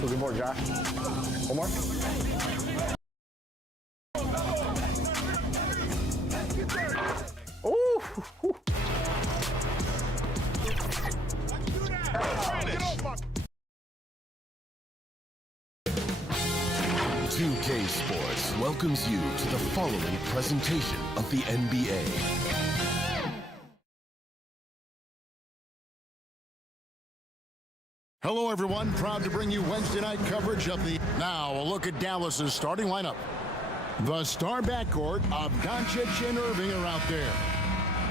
Looking more, Josh. One more. Ooh. 2K Sports welcomes you to the following presentation of the NBA. Hello, everyone. Proud to bring you Wednesday night coverage of the... Now, a look at Dallas's starting lineup. The star backcourt of Doncic and Irving are out there.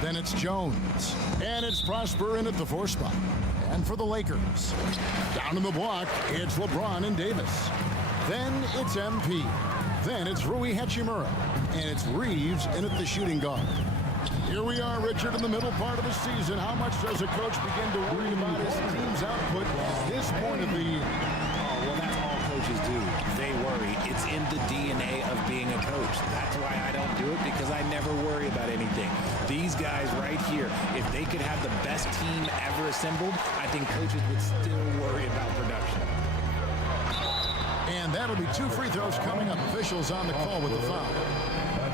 Then it's Jones. And it's Prosper in at the 4 spot. And for the Lakers, down in the block, it's LeBron and Davis. Then it's MP. Then it's Rui Hachimura. And it's Reeves in at the shooting guard. Here we are, Richard, in the middle part of the season. How much does a coach begin to worry about his team's output at this point of the year? Oh, well, that's all coaches do. They worry. It's in the DNA of being a coach. That's why I don't do it, because I never worry about anything. These guys right here, if they could have the best team ever assembled, I think coaches would still worry about production. And that'll be 2 free throws coming up. Officials on the call with the foul.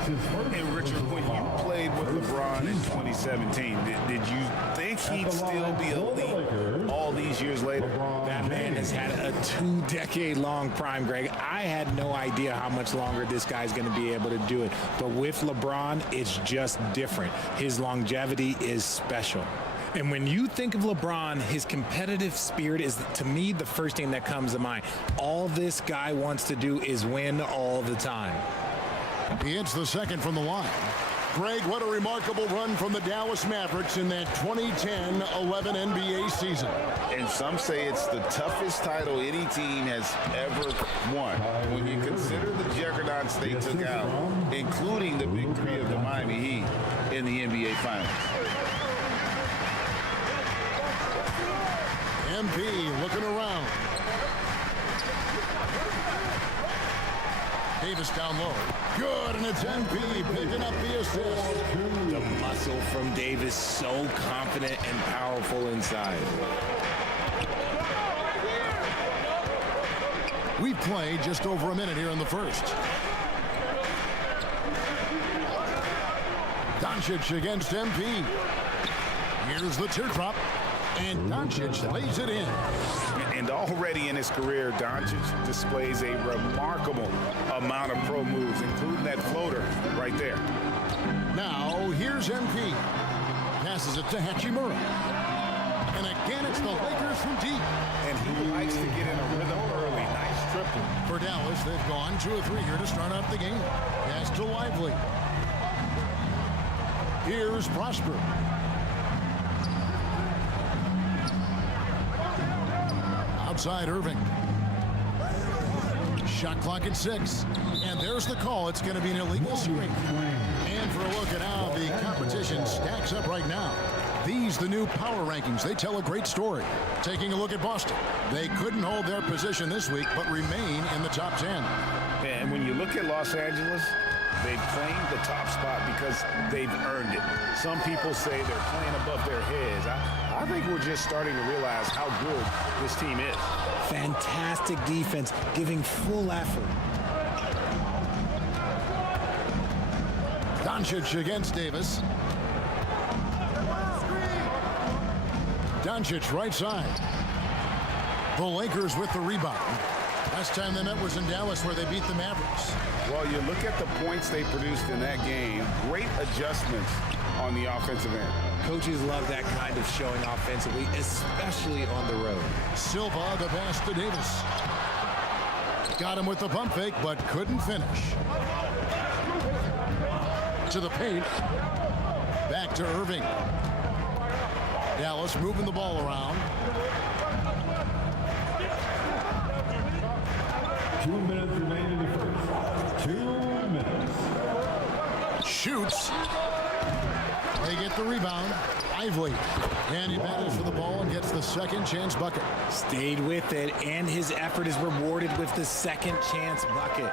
And Richard, when you played with LeBron in 2017, did you think he'd still be elite all these years later? That man has had a 2-decade-long prime, Greg. I had no idea how much longer this guy's going to be able to do it. But with LeBron, it's just different. His longevity is special. And when you think of LeBron, his competitive spirit is, to me, the first thing that comes to mind. All this guy wants to do is win all the time. He hits the second from the line. Greg, what a remarkable run from the Dallas Mavericks in that 2010-11 NBA season. And some say it's the toughest title any team has ever won. When you consider the juggernauts they took out, including the big three of the Miami Heat in the NBA Finals. MP looking around. Davis down low. Good, and it's MP picking up the assist. The muscle from Davis, so confident and powerful inside. We played just over a minute here in the first. Doncic against MP. Here's the teardrop, and Doncic lays it in. And already in his career, Doncic displays a remarkable amount of pro moves, including that floater right there. Now, here's MP. Passes it to Hachimura. And again, it's the Lakers from deep. And he likes to get in a rhythm early. Nice triple. For Dallas, they've gone 2 of 3 here to start out the game. Pass to Lively. Here's Prosper. Outside Irving. Shot clock at 6. And there's the call. It's going to be an illegal screen. And for a look at how the competition stacks up right now. These, the new power rankings, they tell a great story. Taking a look at Boston. They couldn't hold their position this week, but remain in the top 10. And when you look at Los Angeles, they've claimed the top spot because they've earned it. Some people say they're playing above their heads. I think we're just starting to realize how good this team is. Fantastic defense, giving full effort. Doncic against Davis. Doncic right side. The Lakers with the rebound. Last time they met was in Dallas, where they beat the Mavericks. Well, you look at the points they produced in that game. Great adjustments on the offensive end. Coaches love that kind of showing offensively, especially on the road. Silva, the pass to Davis. Got him with the pump fake, but couldn't finish. To the paint. Back to Irving. Dallas moving the ball around. 2 minutes remaining in the first. 2 minutes. Shoots. They get the rebound. Lively. And he battles for the ball and gets the second chance bucket. Stayed with it, and his effort is rewarded with the second chance bucket.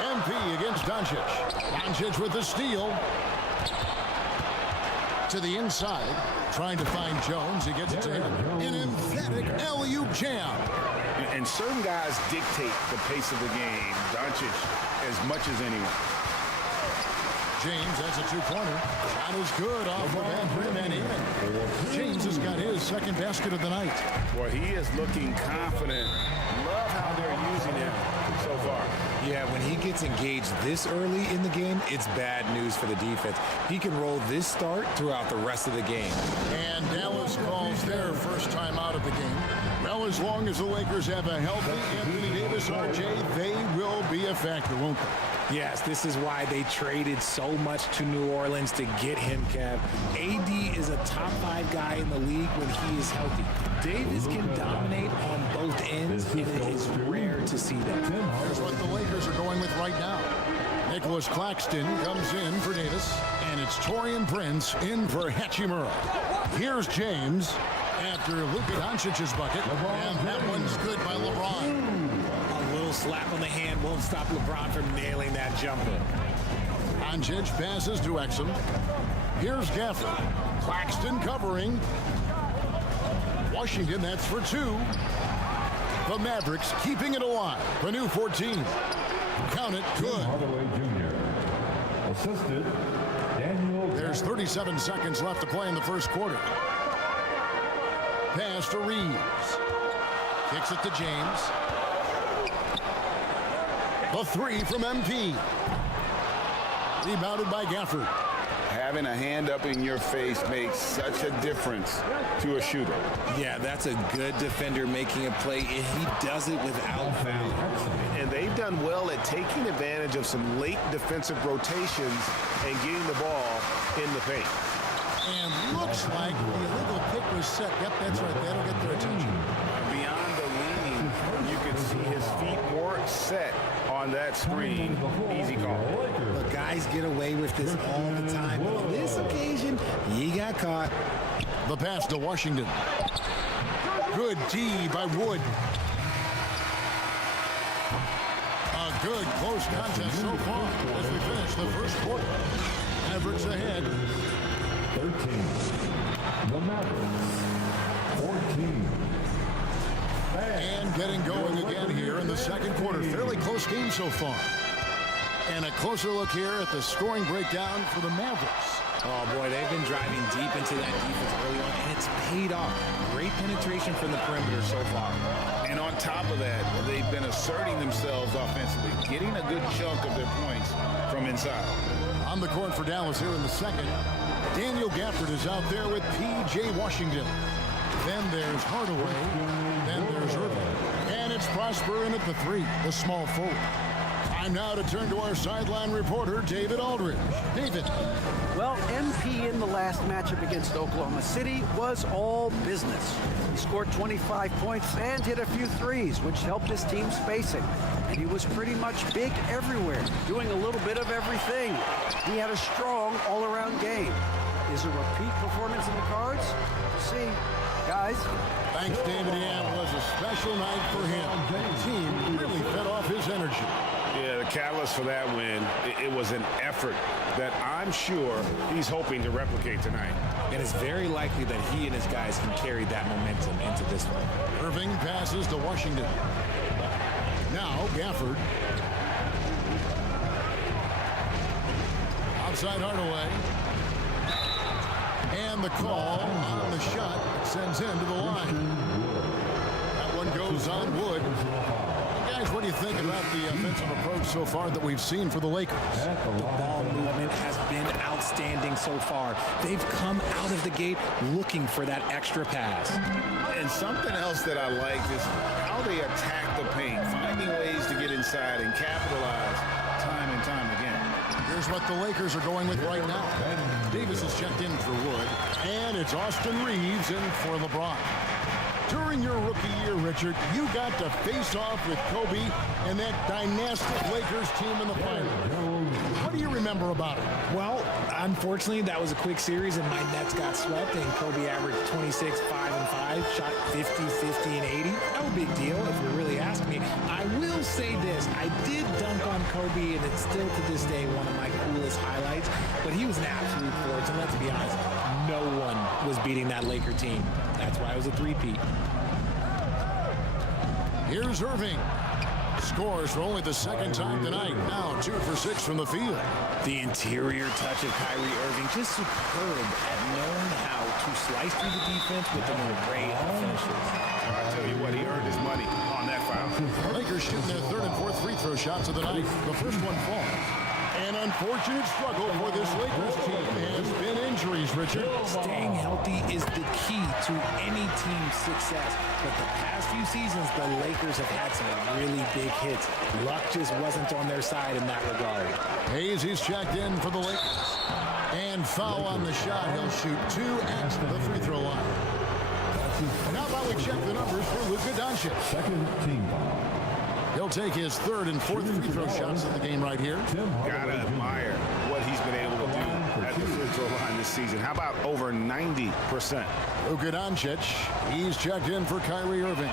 MP against Doncic. Doncic with the steal. To the inside, trying to find Jones. He gets it to him. An emphatic alley-oop jam. And certain guys dictate the pace of the game, Doncic, as much as anyone. James has a two-pointer. Shot is good off the bad rim and in. James has got his second basket of the night. Well, he is looking confident. Love how they're using him so far. Yeah, when he gets engaged this early in the game, it's bad news for the defense. He can roll this start throughout the rest of the game. And Dallas calls their first time out of the game. Well, as long as the Lakers have a healthy Anthony Davis, RJ, they will be a factor, won't they? Yes, this is why they traded so much to New Orleans to get him, Kev. AD is a top 5 guy in the league when he is healthy. Davis can dominate on both ends, and it is rare to see that. Here's what the Lakers are going with right now. Nicholas Claxton comes in for Davis, and it's Taurean Prince in for Hachimura. Here's James after Luka Doncic's bucket, and that one's good by LeBron. A little slap on the hand won't stop LeBron from nailing that jumper. Doncic passes to Exum. Here's Gafford. Claxton covering. Washington, that's for 2. The Mavericks keeping it alive. The new 14. Count it, good. Hardaway Jr. Assisted Daniel. There's 37 seconds left to play in the first quarter. Pass to Reeves. Kicks it to James. The 3 from MP. Rebounded by Gafford. Having a hand up in your face makes such a difference to a shooter. Yeah, that's a good defender making a play, and he does it without foul. And they've done well at taking advantage of some late defensive rotations and getting the ball in the paint. And looks like the illegal pick was set. Yep, that's right. That'll get their attention. Beyond the leaning, you can see his feet more set on that screen. Easy call. But guys get away with this all the time. But on this occasion, he got caught. The pass to Washington. Good D by Wood. A good close contest so far as we finish the first quarter. Mavericks ahead. 13. The Mavericks. 14. And getting going again here in the second quarter. Fairly close game so far. And a closer look here at the scoring breakdown for the Mavericks. Oh, boy, they've been driving deep into that defense early on, and it's paid off. Great penetration from the perimeter so far. And on top of that, they've been asserting themselves offensively, getting a good chunk of their points from inside. On the court for Dallas here in the second, Daniel Gafford is out there with P.J. Washington. Then there's Hardaway. Then there's Irving. And it's Prosper in at the 3, the small forward. Time now to turn to our sideline reporter, David Aldridge. David. Well, MP in the last matchup against Oklahoma City was all business. He scored 25 points and hit a few threes, which helped his team spacing. And he was pretty much big everywhere, doing a little bit of everything. He had a strong all-around game. Is a repeat performance in the cards? We'll see. Guys. Thanks, David. Yeah, it was a special night for him. The team really fed off his energy. Yeah, the catalyst for that win, it was an effort that I'm sure he's hoping to replicate tonight. And it's very likely that he and his guys can carry that momentum into this one. Irving passes to Washington. Now Gafford. Outside Hardaway. And the call on the shot that sends him to the line. That one goes on Wood. Guys, what do you think about the offensive approach so far that we've seen for the Lakers? The ball movement has been outstanding so far. They've come out of the gate looking for that extra pass. And something else that I like is how they attack the paint, finding ways to get inside and capitalize time and time again. Here's what the Lakers are going with right now. Davis is checked in for Wood, and it's Austin Reeves in for LeBron. During your rookie year, Richard, you got to face off with Kobe and that dynastic Lakers team in the final. What do you remember about it? Well, unfortunately, that was a quick series, and my Nets got swept, and Kobe averaged 26, 5, and 5, shot 50, 50, and 80. No big deal, if you really ask me. I will say this. I did dunk on Kobe, and it's still to this day one of my coolest highlights, but he was an absolute force, and let's be honest, no one was beating that Laker team. That's why it was a three-peat. Here's Irving. Scores for only the second time tonight. Now 2 for 6 from the field. The interior touch of Kyrie Irving, just superb at knowing how to slice through the defense with an array of finishes. I tell you what, he earned his money on that foul. Lakers shooting their third and fourth free throw shots of the night. The first one falls. An unfortunate struggle for this Lakers team has been injuries, Richard. Staying healthy is the key to any team's success. But the past few seasons, the Lakers have had some really big hits. Luck just wasn't on their side in that regard. Hayes, he's checked in for the Lakers. And foul on the shot. He'll shoot 2 at the free throw line. And how about we check the numbers for Luka Doncic? Second team foul. He'll take his third and fourth free throw shots of the game right here. Gotta admire what he's been able to do at the free throw line this season. How about over 90%? Luka Doncic, he's checked in for Kyrie Irving.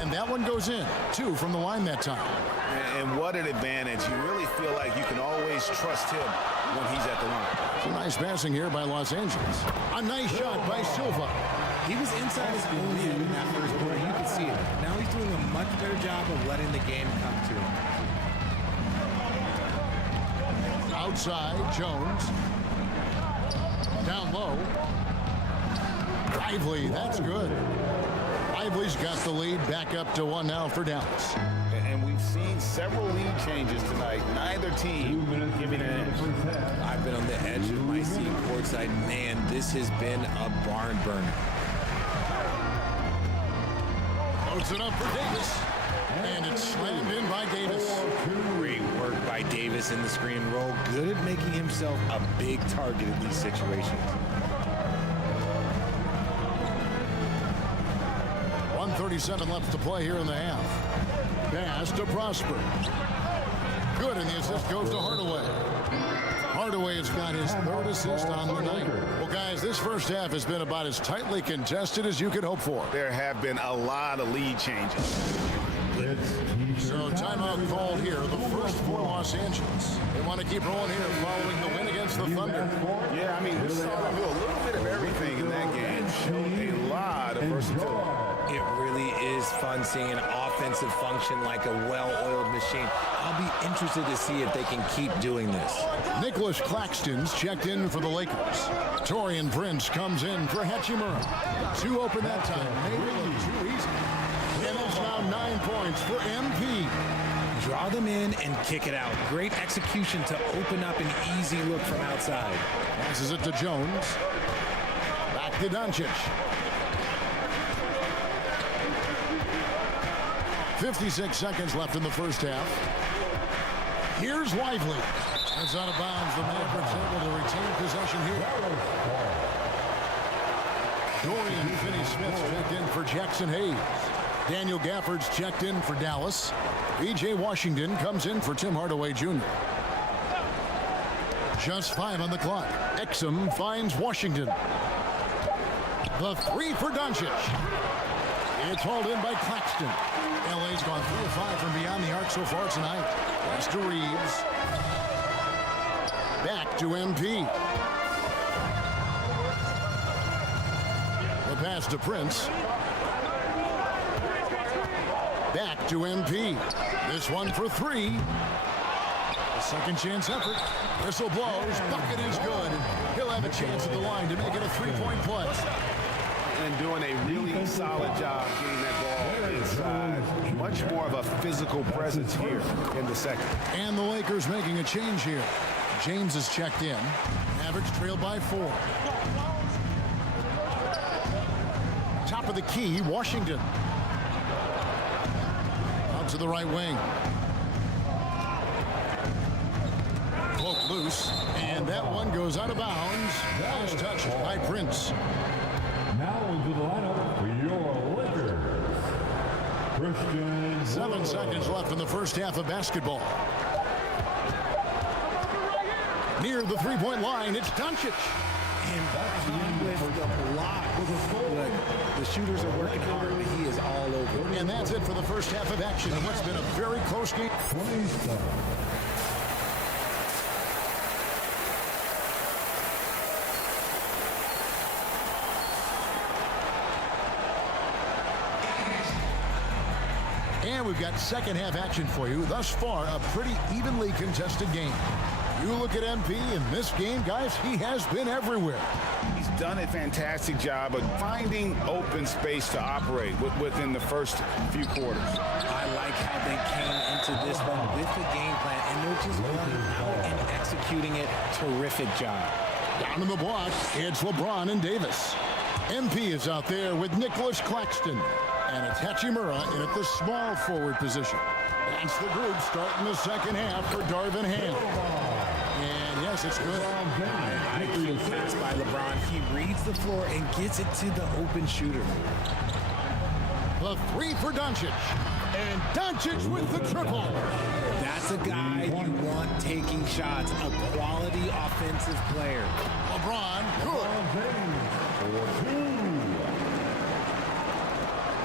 And that one goes in. 2 from the line that time. And what an advantage. You really feel like you can always trust him when he's at the line. Some nice passing here by Los Angeles. A nice shot by Silva. He was inside his own head in that first quarter. You could see it. Now he's doing a much better job of letting the game come to him. Outside, Jones. Down low. Lively, that's good. Lively's got the lead back up to 1 now for Dallas. And we've seen several lead changes tonight. Neither team giving an edge. I've been on the edge of my seat courtside. Man, this has been a barn burner. Loads it up for Davis. And it's slammed in by Davis. Great work by Davis in the screen roll. Good at making himself a big target in these situations. 1:37 left to play here in the half. Pass to Prosper. Good, and the assist goes to Hardaway. Hardaway has got his third assist on the night. Well, guys, this first half has been about as tightly contested as you could hope for. There have been a lot of lead changes. So timeout called here, the first for Los Angeles. They want to keep rolling here following the win against the Thunder. Yeah, I mean, we saw them do a little bit of everything in that game. Showed a lot of versatility. It really is fun seeing an offensive function like a well-oiled machine. I'll be interested to see if they can keep doing this. Nicholas Claxton's checked in for the Lakers. Taurean Prince comes in for Hachimura. 2 open that time. Made it look too easy. And it's now 9 points for MP. Draw them in and kick it out. Great execution to open up an easy look from outside. Passes it to Jones. Back to Doncic. 56 seconds left in the first half. Here's Lively. It's out of bounds. The Mavericks able to retain possession here. Dorian Finney-Smith checked in for Jackson Hayes. Daniel Gafford's checked in for Dallas. B.J. Washington comes in for Tim Hardaway Jr. Just 5 on the clock. Exum finds Washington. The 3 for Doncic. It's hauled in by Claxton. LA's gone 3 of 5 from beyond the arc so far tonight. Pass to Reeves. Back to MP. The pass to Prince. Back to MP. This one for 3. A second chance effort. Whistle blows. Bucket is good. He'll have a chance at the line to make it a 3-point play. And doing a really solid job getting that ball inside. Much more of a physical presence here in the second. And the Lakers making a change here. James is checked in. Mavericks trailed by 4. Top of the key, Washington. Out to the right wing. Cloak loose. And that one goes out of bounds. Last touch by Prince. Now into the lineup for your seconds left in the first half of basketball. Near the three-point line, it's Doncic. And with the block, look, the shooters are working hard, but he is all over. And that's it for the first half of action. What's been a very close game. 27. And we've got second half action for you. Thus far, a pretty evenly contested game. You look at MP in this game, guys, he has been everywhere. He's done a fantastic job of finding open space to operate within the first few quarters. I like how they came into this one with the game plan, and they're just going out and executing it. Terrific job. Down in the block, it's LeBron and Davis. MP is out there with Nicholas Claxton. And it's Hachimura in at the small forward position. That's the group starting the second half for Darvin Ham. And yes, it's good. IQ pass by LeBron. He reads the floor and gets it to the open shooter. The three for Doncic. And Doncic with the triple. That's a guy you want taking shots. A quality offensive player. LeBron, good.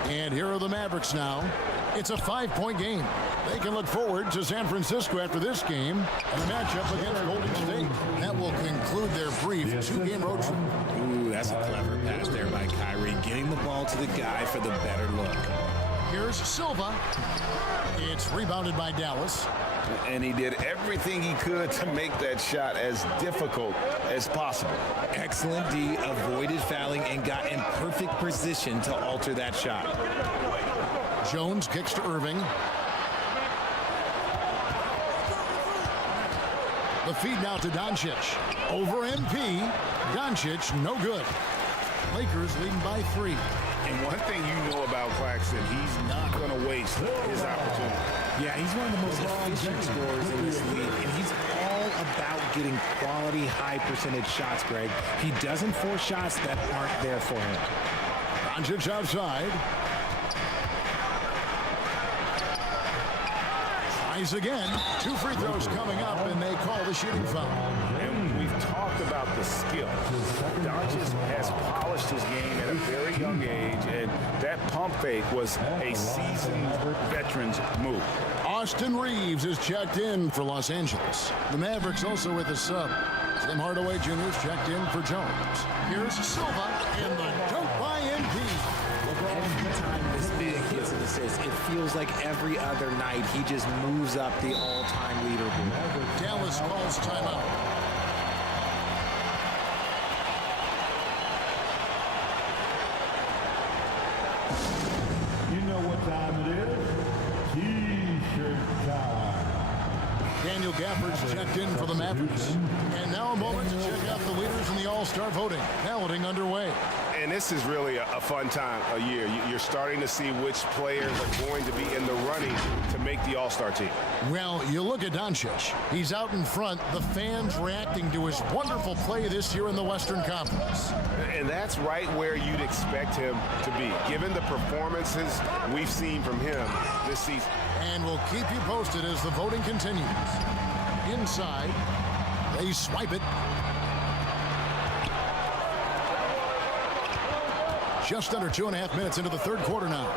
And here are the Mavericks now. It's a 5-point game. They can look forward to San Francisco after this game and a matchup against Golden State. That will conclude their brief two-game road trip. Ooh, that's a clever pass there by Kyrie, getting the ball to the guy for the better look. Here's Silva. It's rebounded by Dallas. And he did everything he could to make that shot as difficult as possible. Excellent D, avoided fouling and got in perfect position to alter that shot. Jones kicks to Irving. The feed now to Doncic. Over MP. Doncic, no good. Lakers leading by 3. And one thing you know about Claxton, he's not going to waste his opportunity. Yeah, he's one of the most efficient scorers in this league, and he's all about getting quality, high percentage shots, Greg. He doesn't force shots that aren't there for him. Doncic outside. Tries again. 2 free throws coming up, and they call the shooting foul. And we've talked about the skill. Doncic has polished his game at a very young age, and that pump fake was a seasoned veteran's move. Austin Reeves is checked in for Los Angeles. The Mavericks also with a sub. Tim Hardaway Jr. is checked in for Jones. Here's Silva, and the dunk by MP. Every time this big gets an assist, it feels like every other night he just moves up the all-time leaderboard. Dallas calls timeout. You know what time it is? T-shirt time. Daniel Gafford's checked in for the Mavericks. And now a moment to check out the leaders in the All-Star voting. Balloting underway. And this is really a fun time of year. You're starting to see which players are going to be in the running to make the All-Star team. Well, you look at Doncic. He's out in front. The fans reacting to his wonderful play this year in the Western Conference. And that's right where you'd expect him to be, given the performances we've seen from him this season. And we'll keep you posted as the voting continues. Inside, they swipe it. Just under 2.5 minutes into the third quarter now.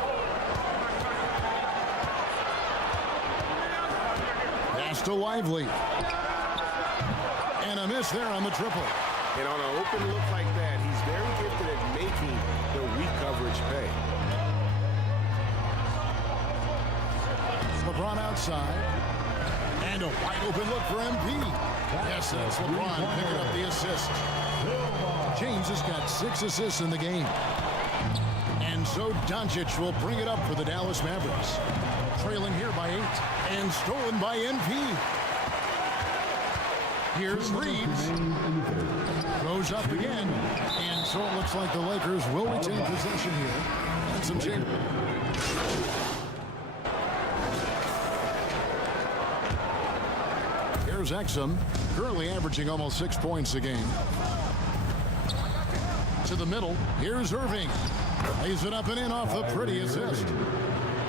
Pass to Lively. And a miss there on the triple. And on an open look like that, he's very gifted at making the weak coverage pay. LeBron outside. And a wide open look for MP. Yes, that's LeBron picking up the assist. James has got 6 assists in the game. And so Doncic will bring it up for the Dallas Mavericks. Trailing here by 8 and stolen by NP. Here's Reeves. Goes up again. And so it looks like the Lakers will retain possession here. And some change. Here's Exum, currently averaging almost 6 points a game. To the middle, here's Irving. Lays it up and in off the pretty assist.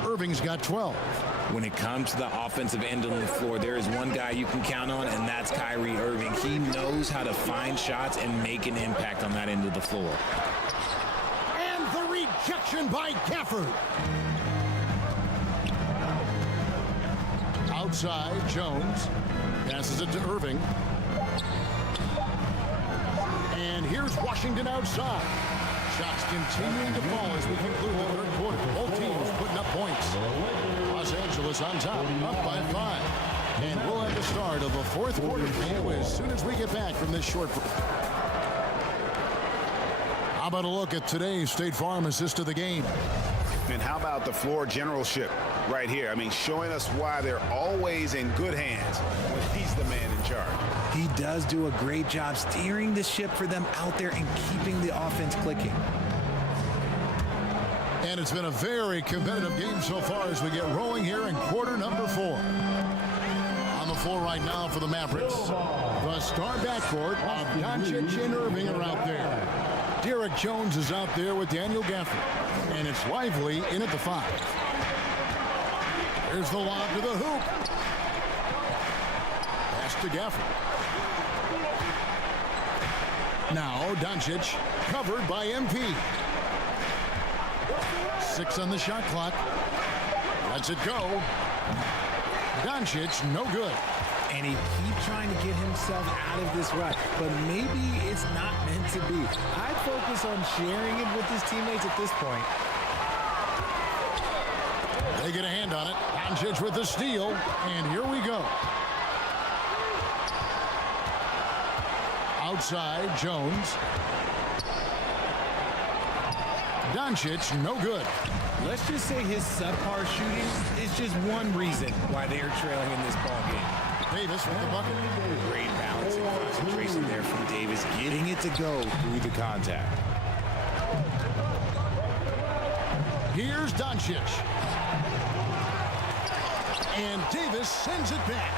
Irving's got 12. When it comes to the offensive end on the floor, there is one guy you can count on, and that's Kyrie Irving. He knows how to find shots and make an impact on that end of the floor. And the rejection by Gafford. Outside, Jones passes it to Irving. And here's Washington outside. Shots continuing to fall as we conclude the third quarter. Both teams putting up points. Los Angeles on top, up by 5. And we'll have the start of the fourth quarter for you as soon as we get back from this short break. How about a look at today's State Farm assist of the game? And how about the floor generalship right here? I mean, showing us why they're always in good hands when he's the man in charge. He does do a great job steering the ship for them out there and keeping the offense clicking. And it's been a very competitive game so far as we get rolling here in quarter number 4. On the floor right now for the Mavericks, the star backcourt of Doncic and Irving are out there. Derek Jones is out there with Daniel Gafford. And it's Lively in at the 5. Here's the lob to the hoop. Pass to Gafford. Now Doncic covered by MP. 6 on the shot clock. Lets it go. Doncic, no good. And he keeps trying to get himself out of this rut, but maybe it's not meant to be. I'd focus on sharing it with his teammates at this point. They get a hand on it. Doncic with the steal, and here we go. Outside, Jones. Doncic, no good. Let's just say his subpar shooting is just one reason why they are trailing in this ball game. Davis with the bucket. Great balance and concentration there from Davis, getting it to go through the contact. Here's Doncic. And Davis sends it back.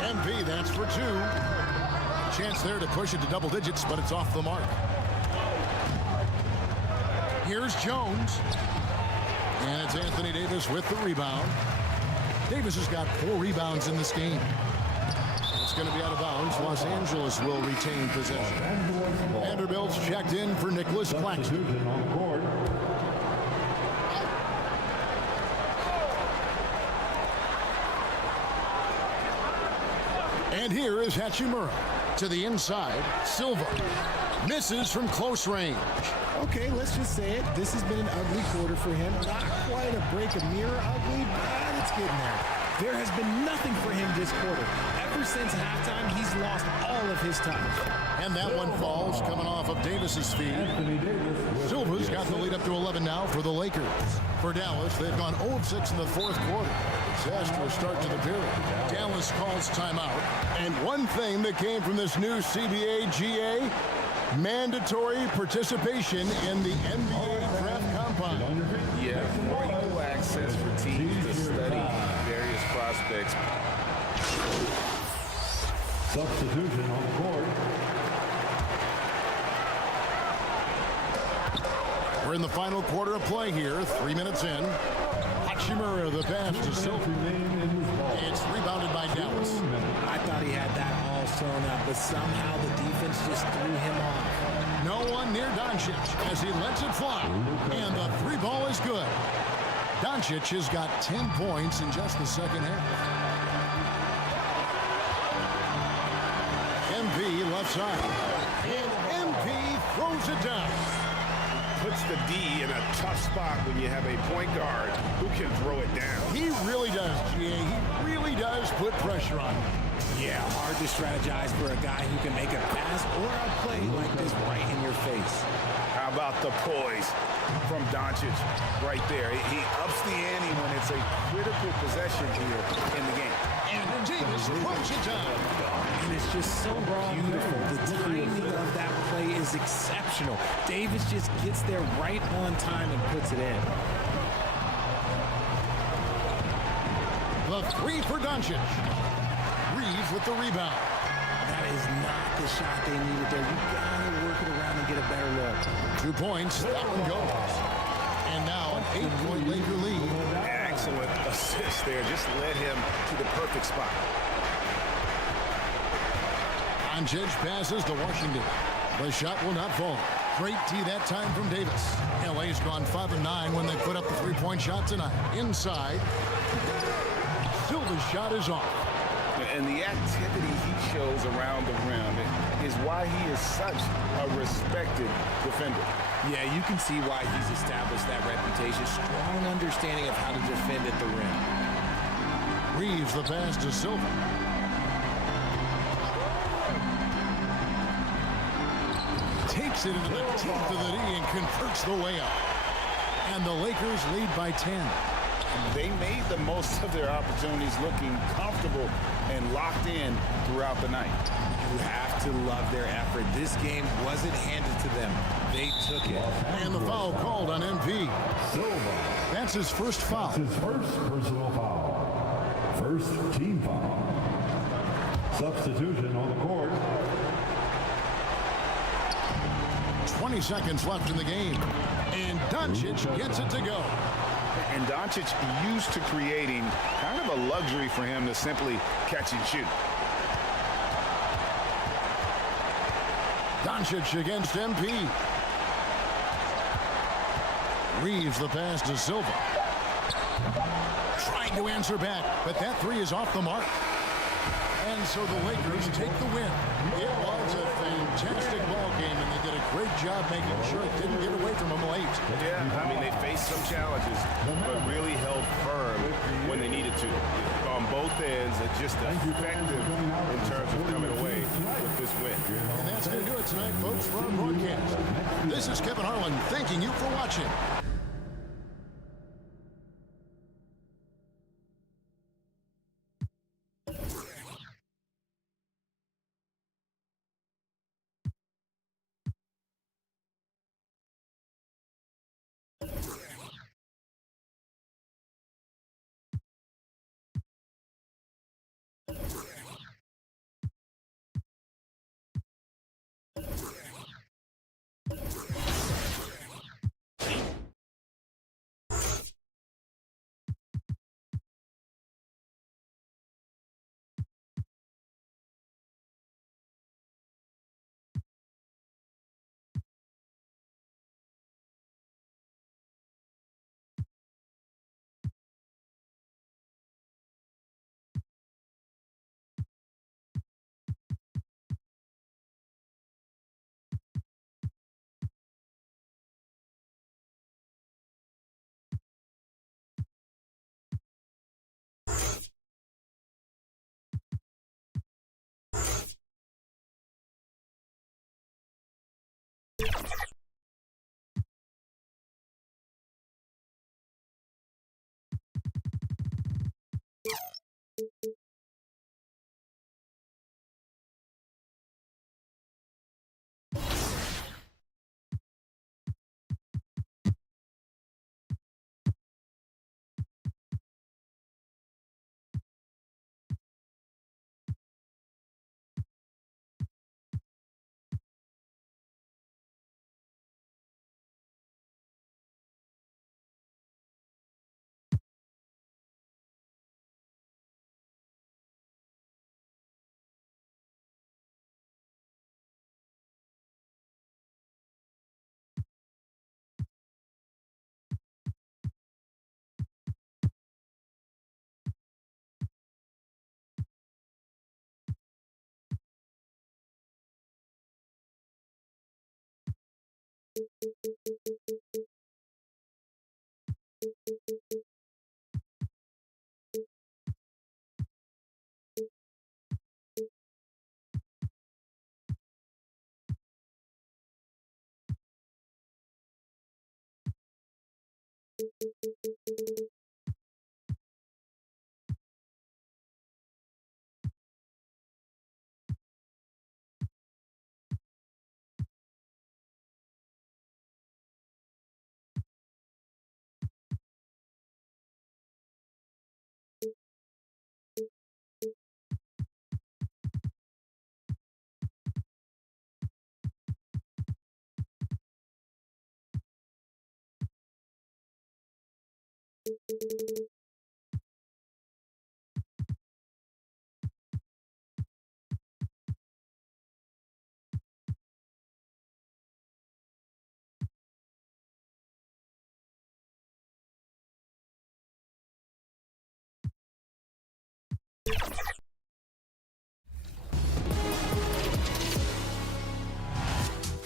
MP, that's for 2. Chance there to push it to double digits, but it's off the mark. Here's Jones. And it's Anthony Davis with the rebound. Davis has got 4 rebounds in this game. It's going to be out of bounds. Los Angeles will retain possession. Vanderbilt's checked in for Nicholas Claxton. And here is Hachimura to the inside. Silva misses from close range. Okay, let's just say it. This has been an ugly quarter for him. Not quite a break a mirror ugly, but it's getting there. There has been nothing for him this quarter. Ever since halftime, he's lost all of his touch. And that one falls coming off of Davis's feet. Silva's got the lead up to 11 now for the Lakers. For Dallas, they've gone 0 of 6 in the fourth quarter. Disastrous start to the period. Dallas calls timeout. And one thing that came from this new CBA GA, mandatory participation in the NBA draft combine. Yeah, more equal access for teams to study various prospects. Substitution on the court. We're in the final quarter of play here, 3 minutes in. Hachimura, the pass to Silva. It's rebounded by Dallas. I thought he had that all sewn up, but somehow the defense just threw him off. No one near Doncic as he lets it fly. And the 3 ball is good. Doncic has got 10 points in just the second half. MP left side. And MP throws it down. Puts the D in a tough spot when you have a point guard who can throw it down. He really does, GA. He really does put pressure on him. Yeah, hard to strategize for a guy who can make a pass or a play like this right in your face. How about the poise from Doncic right there? He ups the ante when it's a critical possession here in the game. And Davis throws it down. And it's just so beautiful. The timing of that play is exceptional. Davis just gets there right on time and puts it in. The 3 for Doncic. Reeves with the rebound. That is not the shot they needed there. You gotta work it around and get a better look. 2 points. That one goes. And now 8-point Laker lead. Excellent assist there. Just led him to the perfect spot. Doncic passes to Washington. The shot will not fall. Great tee that time from Davis. LA's gone 5 of 9 when they put up the three-point shot tonight. Inside. Silva's shot is off. And the activity he shows around the rim is why he is such a respected defender. Yeah, you can see why he's established that reputation. Strong understanding of how to defend at the rim. Reeves the pass to Silva. Takes it into the teeth of the knee and converts the layup. And the Lakers lead by 10. They made the most of their opportunities, looking comfortable and locked in throughout the night. You have to love their effort. This game wasn't handed to them. They took it. And the foul called on MP. Silva. That's his first foul. His first personal foul. First team foul. Substitution on the court. 20 seconds left in the game. And Doncic gets it to go. And Doncic used to creating kind of a luxury for him to simply catch and shoot. Doncic against MP. Reeves the pass to Silva. Trying to answer back, but that three is off the mark. And so the Lakers take the win. It was a fantastic ball game, and they did a great job making sure it didn't get away from them late. Yeah, I mean, they faced some challenges, but really held firm when they needed to. On both ends, it's just effective in terms of coming away with this win. And that's going to do it tonight, folks, for our broadcast. This is Kevin Harlan thanking you for watching.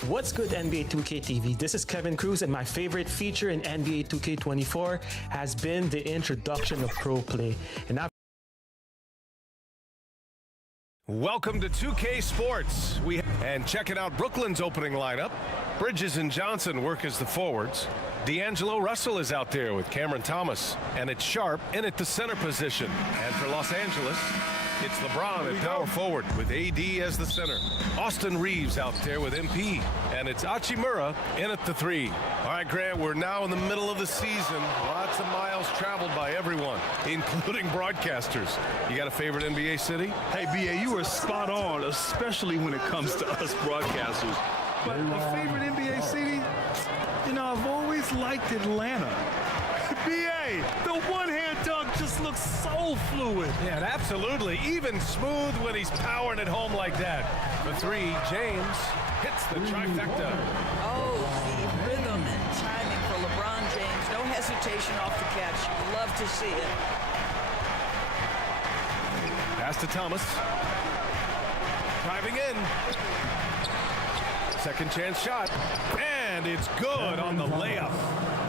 What's good, NBA 2K TV? This is Kevin Cruz, and my favorite feature in NBA 2K24 has been the introduction of Pro Play. Welcome to 2K Sports. And checking out Brooklyn's opening lineup. Bridges and Johnson work as the forwards. D'Angelo Russell is out there with Cameron Thomas. And it's Sharp in at the center position. And for Los Angeles, it's LeBron at power forward with AD as the center. Austin Reeves out there with MP. And it's Hachimura in at the 3. All right, Grant, we're now in the middle of the season. Lots of miles traveled by everyone, including broadcasters. You got a favorite NBA city? Hey, BA, you are spot on, especially when it comes to us broadcasters. But a favorite NBA city? You know, I've always liked Atlanta. BA, the one-hand dunk just looks so fluid. Yeah, absolutely. Even smooth when he's powering it home like that. The 3, James hits the trifecta. Oh, the rhythm and timing for LeBron James. No hesitation off the catch. Love to see it. Pass to Thomas. Driving in. Second chance shot. And it's good on the layup.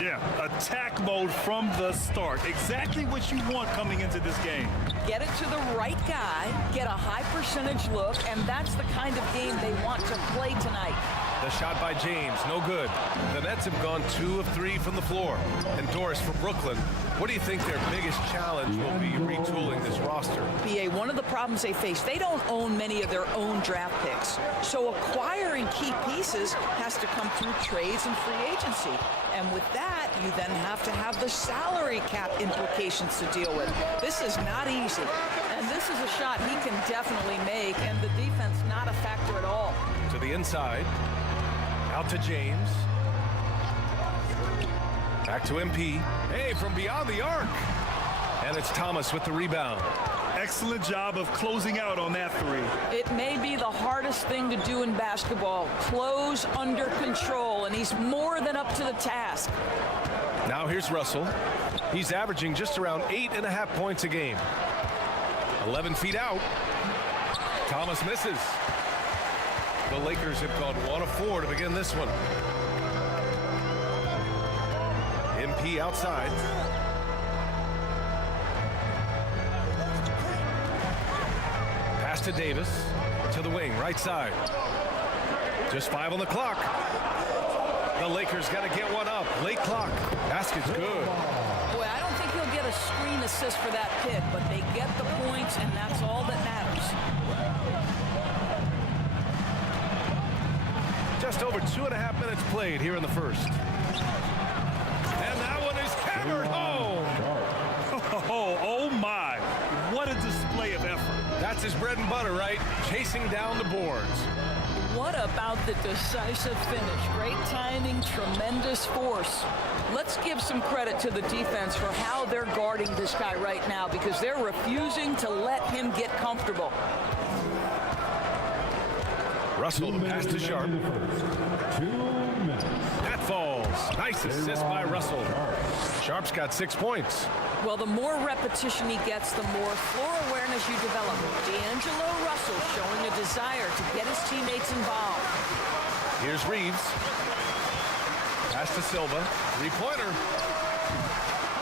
Yeah, attack mode from the start. Exactly what you want coming into this game. Get it to the right guy, get a high percentage look, and that's the kind of game they want to play tonight. The shot by James, no good. The Nets have gone 2 of 3 from the floor. And Doris, for Brooklyn, what do you think their biggest challenge will be retooling this roster? BA, one of the problems they face, they don't own many of their own draft picks. So acquiring key pieces has to come through trades and free agency. And with that, you then have to have the salary cap implications to deal with. This is not easy. And this is a shot he can definitely make, and the defense not a factor at all. To the inside. Out to James. Back to MP. Hey, from beyond the arc. And it's Thomas with the rebound. Excellent job of closing out on that 3. It may be the hardest thing to do in basketball. Close under control, and he's more than up to the task. Now here's Russell. He's averaging just around 8.5 points a game. 11 feet out. Thomas misses. The Lakers have gone 1 of 4 to begin this one. MP outside. Pass to Davis. To the wing, right side. Just 5 on the clock. The Lakers got to get one up. Late clock. Basket's good. Boy, I don't think he'll get a screen assist for that pick, but they get the points, and that's all that matters. Just over 2.5 minutes played here in the first. And that one is hammered home. Oh my. What a display of effort. That's his bread and butter, right? Chasing down the boards. What about the decisive finish? Great timing, tremendous force. Let's give some credit to the defense for how they're guarding this guy right now, because they're refusing to let him get comfortable. Russell, pass to Sharp. 2 minutes. That falls. Nice assist by Russell. Sharp's got 6 points. Well, the more repetition he gets, the more floor awareness you develop. D'Angelo Russell showing a desire to get his teammates involved. Here's Reeves. Pass to Silva. 3-pointer.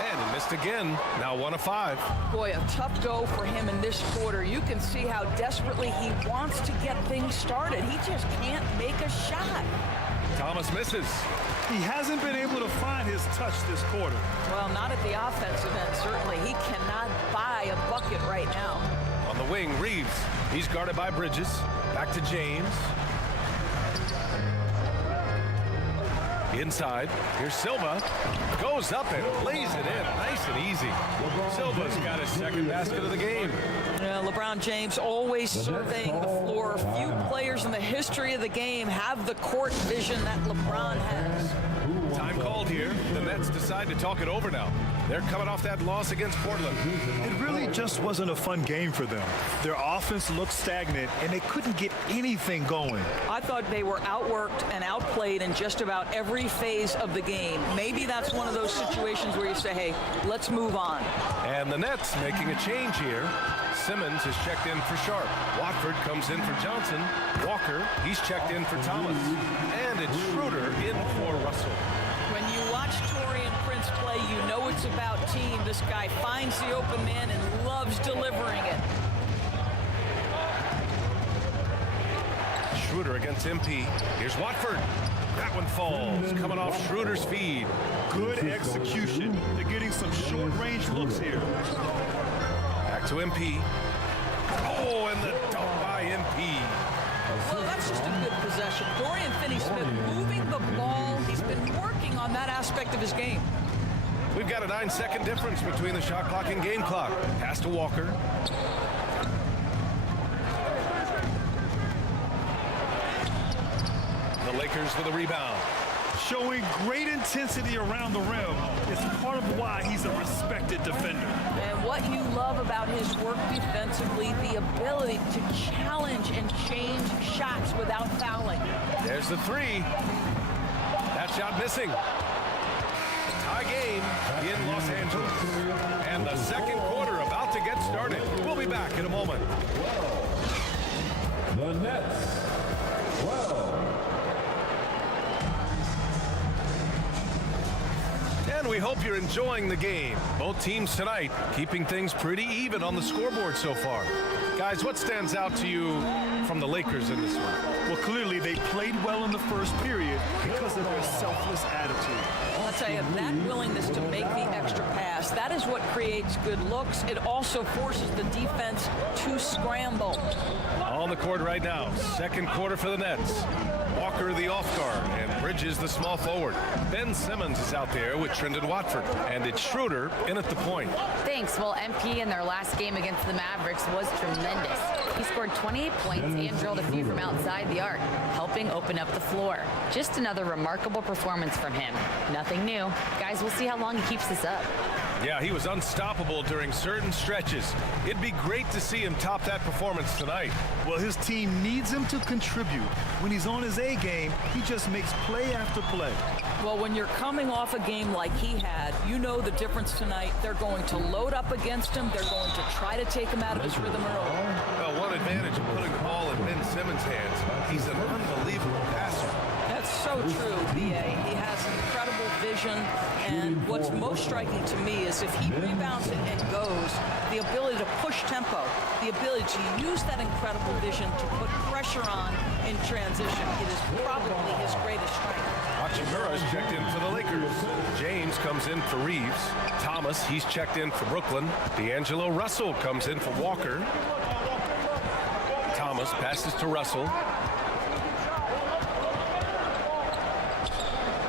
And he missed again. Now 1 of 5. Boy, a tough go for him in this quarter. You can see how desperately he wants to get things started. He just can't make a shot. Thomas misses. He hasn't been able to find his touch this quarter. Well, not at the offensive end, certainly. He cannot buy a bucket right now. On the wing, Reeves. He's guarded by Bridges. Back to James. Inside. Here's Silva. Goes up and lays it in. Nice and easy. Silva's got his second basket of the game. LeBron James always surveying the floor. Few players in the history of the game have the court vision that LeBron has. Time called here. The Nets decide to talk it over now. They're coming off that loss against Portland. It really just wasn't a fun game for them. Their offense looked stagnant, and they couldn't get anything going. I thought they were outworked and outplayed in just about every phase of the game. Maybe that's one of those situations where you say, hey, let's move on. And the Nets making a change here. Simmons is checked in for Sharp. Watford comes in for Johnson. Walker, he's checked in for Thomas. And it's Schroeder in for Russell. When you watch Taurean Prince play, you know it's about team. This guy finds the open man and loves delivering it. Schroeder against MP. Here's Watford. That one falls, coming off Schroeder's feed. Good execution. They're getting some short-range looks here. Back to MP. Oh, and the dunk by MP. Well, that's just a good possession. Dorian Finney-Smith moving the ball. He's been working on that aspect of his game. We've got a 9-second difference between the shot clock and game clock. Pass to Walker. The Lakers with a rebound. Showing great intensity around the rim is part of why he's a respected defender. And what you love about his work defensively, the ability to challenge and change shots without fouling. There's the three. That shot missing. Tie game in Los Angeles. And the second quarter about to get started. We'll be back in a moment. The Nets, 12. And we hope you're enjoying the game. Both teams tonight keeping things pretty even on the scoreboard so far. Guys, what stands out to you from the Lakers in this one? Well, clearly they played well in the first period because of their selfless attitude. I'll tell you, that willingness to make the extra pass, that is what creates good looks. It also forces the defense to scramble. On the court right now, second quarter for the Nets. Walker the off guard and Bridges the small forward. Ben Simmons is out there with Trendon Watford. And it's Schroeder in at the point. Thanks. Well, MP in their last game against the Mavericks was tremendous. He scored 28 points and drilled a few from outside the arc, helping open up the floor. Just another remarkable performance from him. Nothing new. Guys, we'll see how long he keeps this up. Yeah, he was unstoppable during certain stretches. It'd be great to see him top that performance tonight. Well, his team needs him to contribute. When he's on his A game, he just makes play after play. Well, when you're coming off a game like he had, you know the difference tonight. They're going to load up against him. They're going to try to take him out of his rhythm early. Well, one advantage of putting the ball in Ben Simmons' hands. He's an unbelievable passer. That's so true, B.A. He has incredible vision, and what's most striking to me is if he rebounds it and goes, the ability to push tempo, the ability to use that incredible vision to put pressure on in transition. It is probably his greatest strength. Hachimura is checked in for the Lakers. James comes in for Reeves. Thomas, he's checked in for Brooklyn. D'Angelo Russell comes in for Walker. Thomas passes to Russell.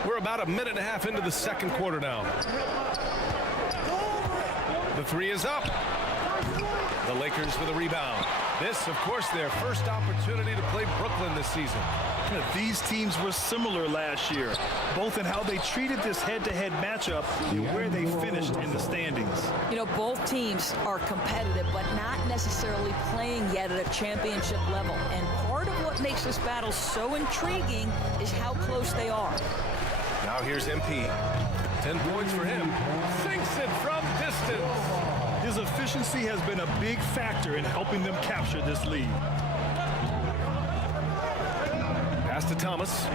We're about a minute and a half into the second quarter now. The three is up. The Lakers with a rebound. This, of course, their first opportunity to play Brooklyn this season. These teams were similar last year, both in how they treated this head-to-head matchup and where they finished in the standings. You know, both teams are competitive, but not necessarily playing yet at a championship level. And part of what makes this battle so intriguing is how close they are. Now here's MP. 10 points for him. Sinks it from distance. His efficiency has been a big factor in helping them capture this lead. Pass to Thomas.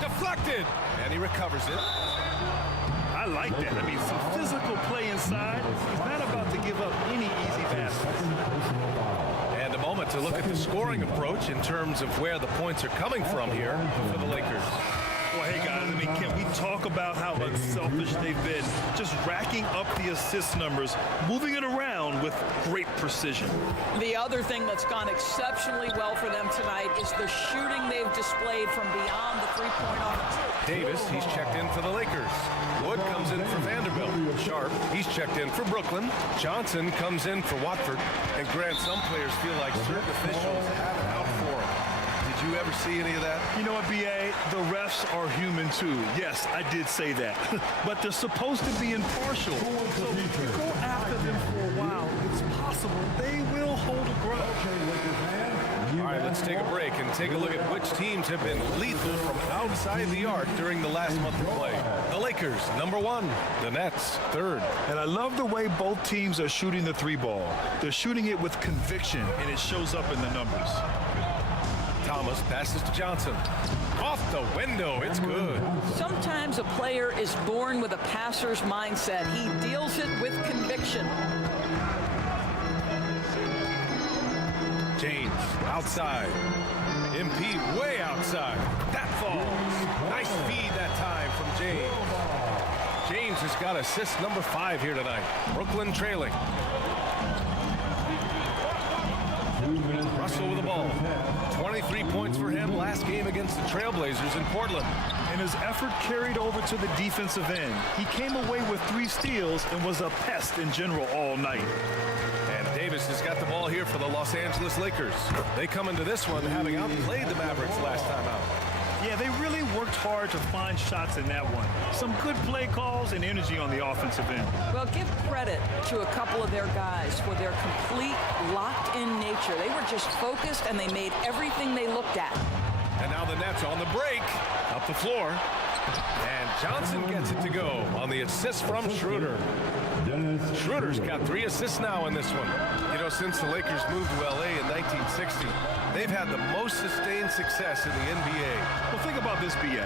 Deflected. And he recovers it. I like that. I mean, some physical play inside. He's not about to give up any easy baskets. And a moment to look at the scoring approach in terms of where the points are coming from here for the Lakers. Well, hey, guys, I mean, can we talk about how unselfish they've been? Just racking up the assist numbers, moving it around with great precision. The other thing that's gone exceptionally well for them tonight is the shooting they've displayed from beyond the three-point arc. Davis, he's checked in for the Lakers. Wood comes in for Vanderbilt. Sharp, he's checked in for Brooklyn. Johnson comes in for Watford. And Grant, some players feel like certain officials have it out for him. Did you you ever see any of that? You know what, B.A.? The refs are human too. Yes, I did say that. But they're supposed to be impartial. So if you go after them for a while, it's possible they will hold a grudge. All right, let's take a break and take a look at which teams have been lethal from outside the arc during the last month of play. The Lakers, number 1. The Nets, 3rd. And I love the way both teams are shooting the 3-ball. They're shooting it with conviction, and it shows up in the numbers. Thomas passes to Johnson. Off the window, it's good. Sometimes a player is born with a passer's mindset. He deals it with conviction. James outside. MP way outside. That falls. Nice feed that time from James. James has got assist number 5 here tonight. Brooklyn trailing. Russell with the ball. 23 points for him last game against the Trailblazers in Portland. And his effort carried over to the defensive end. He came away with 3 steals and was a pest in general all night. Davis has got the ball here for the Los Angeles Lakers. They come into this one having outplayed the Mavericks last time out. Yeah, they really worked hard to find shots in that one. Some good play calls and energy on the offensive end. Well, give credit to a couple of their guys for their complete locked-in nature. They were just focused, and they made everything they looked at. And now the Nets on the break, up the floor. And Johnson gets it to go on the assist from Schroeder. Schroeder's got 3 assists now in this one. You know, since the Lakers moved to L.A. in 1960, they've had the most sustained success in the NBA. Well, think about this, B.A.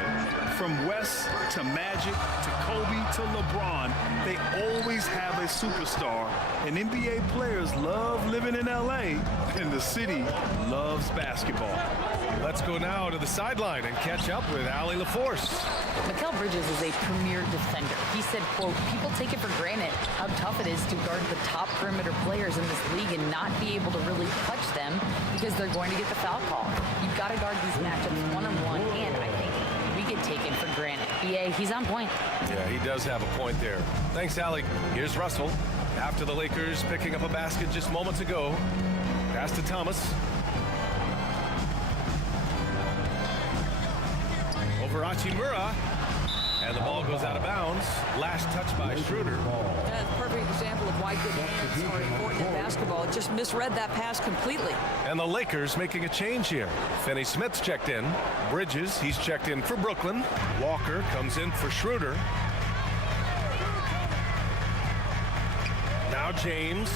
From West to Magic to Kobe to LeBron, they always have a superstar. And NBA players love living in L.A., and the city loves basketball. Let's go now to the sideline and catch up with Allie LaForce. Mikal Bridges is a premier defender. He said, quote, people take it for granted how tough it is to guard the top perimeter players in this league and not be able to really touch them because they're going to get the foul call. You've got to guard these matchups one-on-one, and I think we get taken for granted. BA, he's on point. Yeah, he does have a point there. Thanks, Allie. Here's Russell. After the Lakers picking up a basket just moments ago. Pass to Thomas. Over Hachimura. And the ball goes out of bounds. Last touch by Schroeder. That's a perfect example of why good hands are important in basketball. It just misread that pass completely. And the Lakers making a change here. Finney Smith's checked in. Bridges, he's checked in for Brooklyn. Walker comes in for Schroeder. Now James.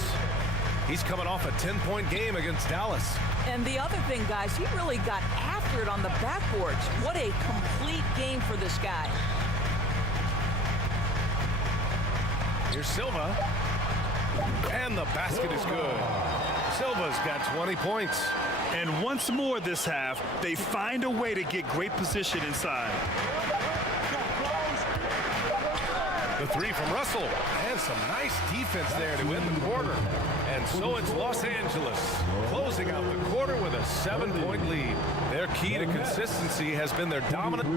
He's coming off a 10-point game against Dallas. And the other thing, guys, he really got after it on the backboards. What a complete game for this guy. Here's Silva. And the basket is good. Silva's got 20 points. And once more this half, they find a way to get great position inside. The 3 from Russell. And some nice defense there to win the quarter. And so it's Los Angeles closing out the quarter with a 7-point lead. Their key to consistency has been their dominant.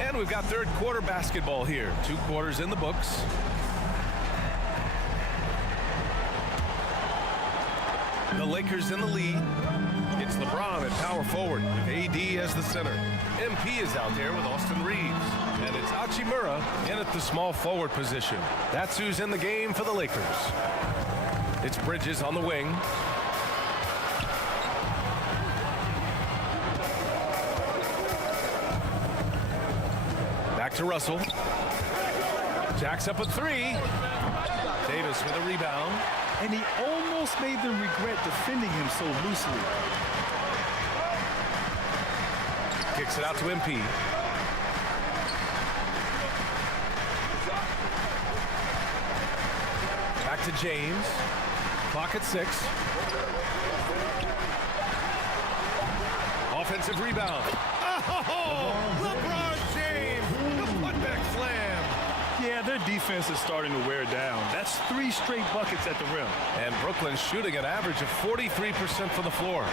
And we've got third quarter basketball here. 2 quarters in the books. The Lakers in the lead. It's LeBron at power forward with AD as the center. MP is out there with Austin Reeves. And it's Hachimura in at the small forward position. That's who's in the game for the Lakers. It's Bridges on the wing. Back to Russell. Jacks up a 3. Davis with a rebound. And he almost made them regret defending him so loosely. Kicks it out to MP. Back to James. Clock at 6. Offensive rebound. Oh, LeBron James. The putback slam. Yeah, their defense is starting to wear down. That's 3 straight buckets at the rim. And Brooklyn's shooting an average of 43% from the floor.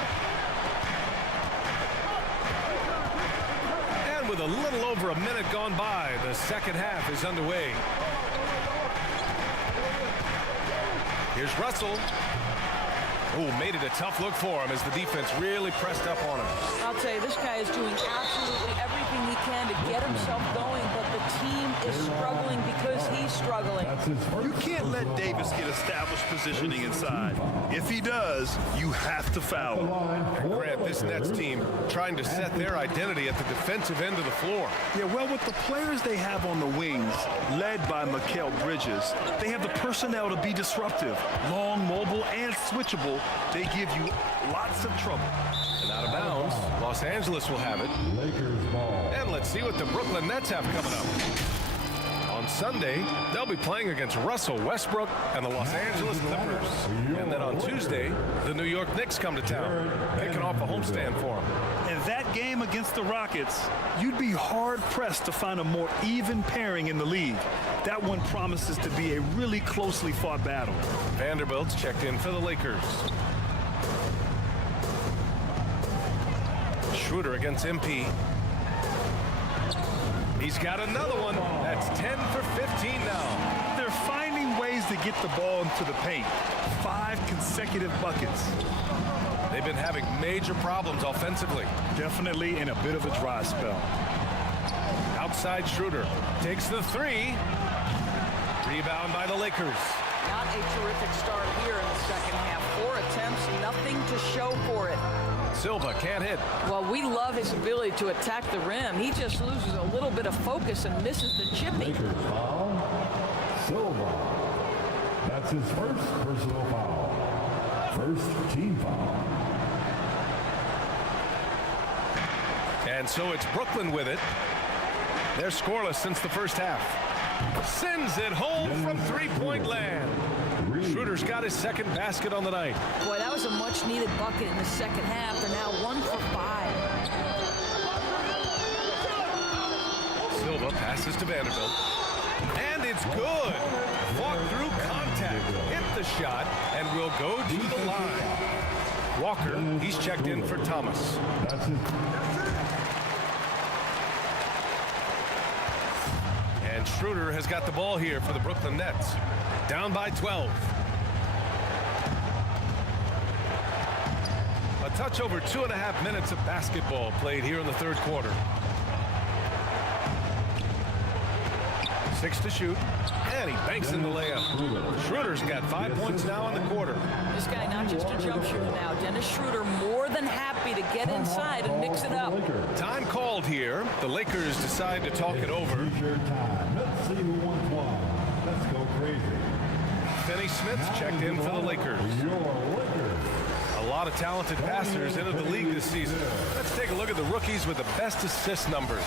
with a little over a minute gone by. The second half is underway. Here's Russell. Oh, made it a tough look for him as the defense really pressed up on him. I'll tell you, this guy is doing absolutely everything he can to get himself going, but the team is struggling because he's struggling. You can't let Davis get established positioning inside. If he does, you have to foul him. And Grant, this Nets team trying to set their identity at the defensive end of the floor. Yeah, well, with the players they have on the wings, led by Mikal Bridges, they have the personnel to be disruptive, long, mobile, and switchable. They give you lots of trouble. And out of bounds, Los Angeles will have it. Lakers ball. And let's see what the Brooklyn Nets have coming up. On Sunday, they'll be playing against Russell Westbrook and the Los Angeles Clippers. And then on Tuesday, the New York Knicks come to town, kicking off a homestand for them. And that game against the Rockets, you'd be hard-pressed to find a more even pairing in the league. That one promises to be a really closely fought battle. Vanderbilt's checked in for the Lakers. Schroeder against MP. He's got another one. That's 10 for 15 now. They're finding ways to get the ball into the paint. 5 consecutive buckets. They've been having major problems offensively. Definitely in a bit of a dry spell. Outside Schroeder takes the 3. Rebound by the Lakers. Not a terrific start here in the second half. 4 attempts, nothing to show for it. Silva can't hit. Well, we love his ability to attack the rim. He just loses a little bit of focus and misses the chipping. Lakers foul. Silva. That's his first personal foul. First team foul. And so it's Brooklyn with it. They're scoreless since the first half. Sends it home from three-point land. Schroeder's got his second basket on the night. Boy, that was a much-needed bucket in the second half. They're now 1 for 5. Silva passes to Vanderbilt. And it's good. Fought through contact. Hit the shot and will go to the line. Walker, he's checked in for Thomas. That's it. And Schroeder has got the ball here for the Brooklyn Nets. Down by 12. A touch over 2.5 minutes of basketball played here in the third quarter. 6 to shoot. And he banks in the layup. Schroeder's got 5 points now in the quarter. This guy not just a jump shooter now. Dennis Schroeder more than happy to get inside and mix it up. Time called here. The Lakers decide to talk it over. Let's see who wants one. Let's go crazy. Finney Smith's checked in for the Lakers. A lot of talented passers into the league this season. Let's take a look at the rookies with the best assist numbers.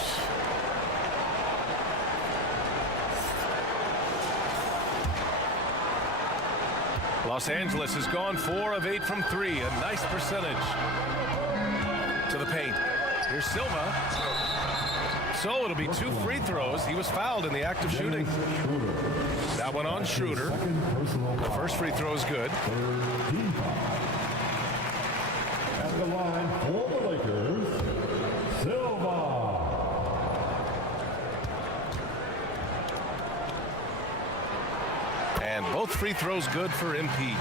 Los Angeles has gone 4 of 8 from 3. A nice percentage. To the paint. Here's Silva. So it'll be 2 free throws. He was fouled in the act of shooting. That one on Schroeder. The first free throw is good. At the line for the Lakers, Silva. And both free throws good for MP.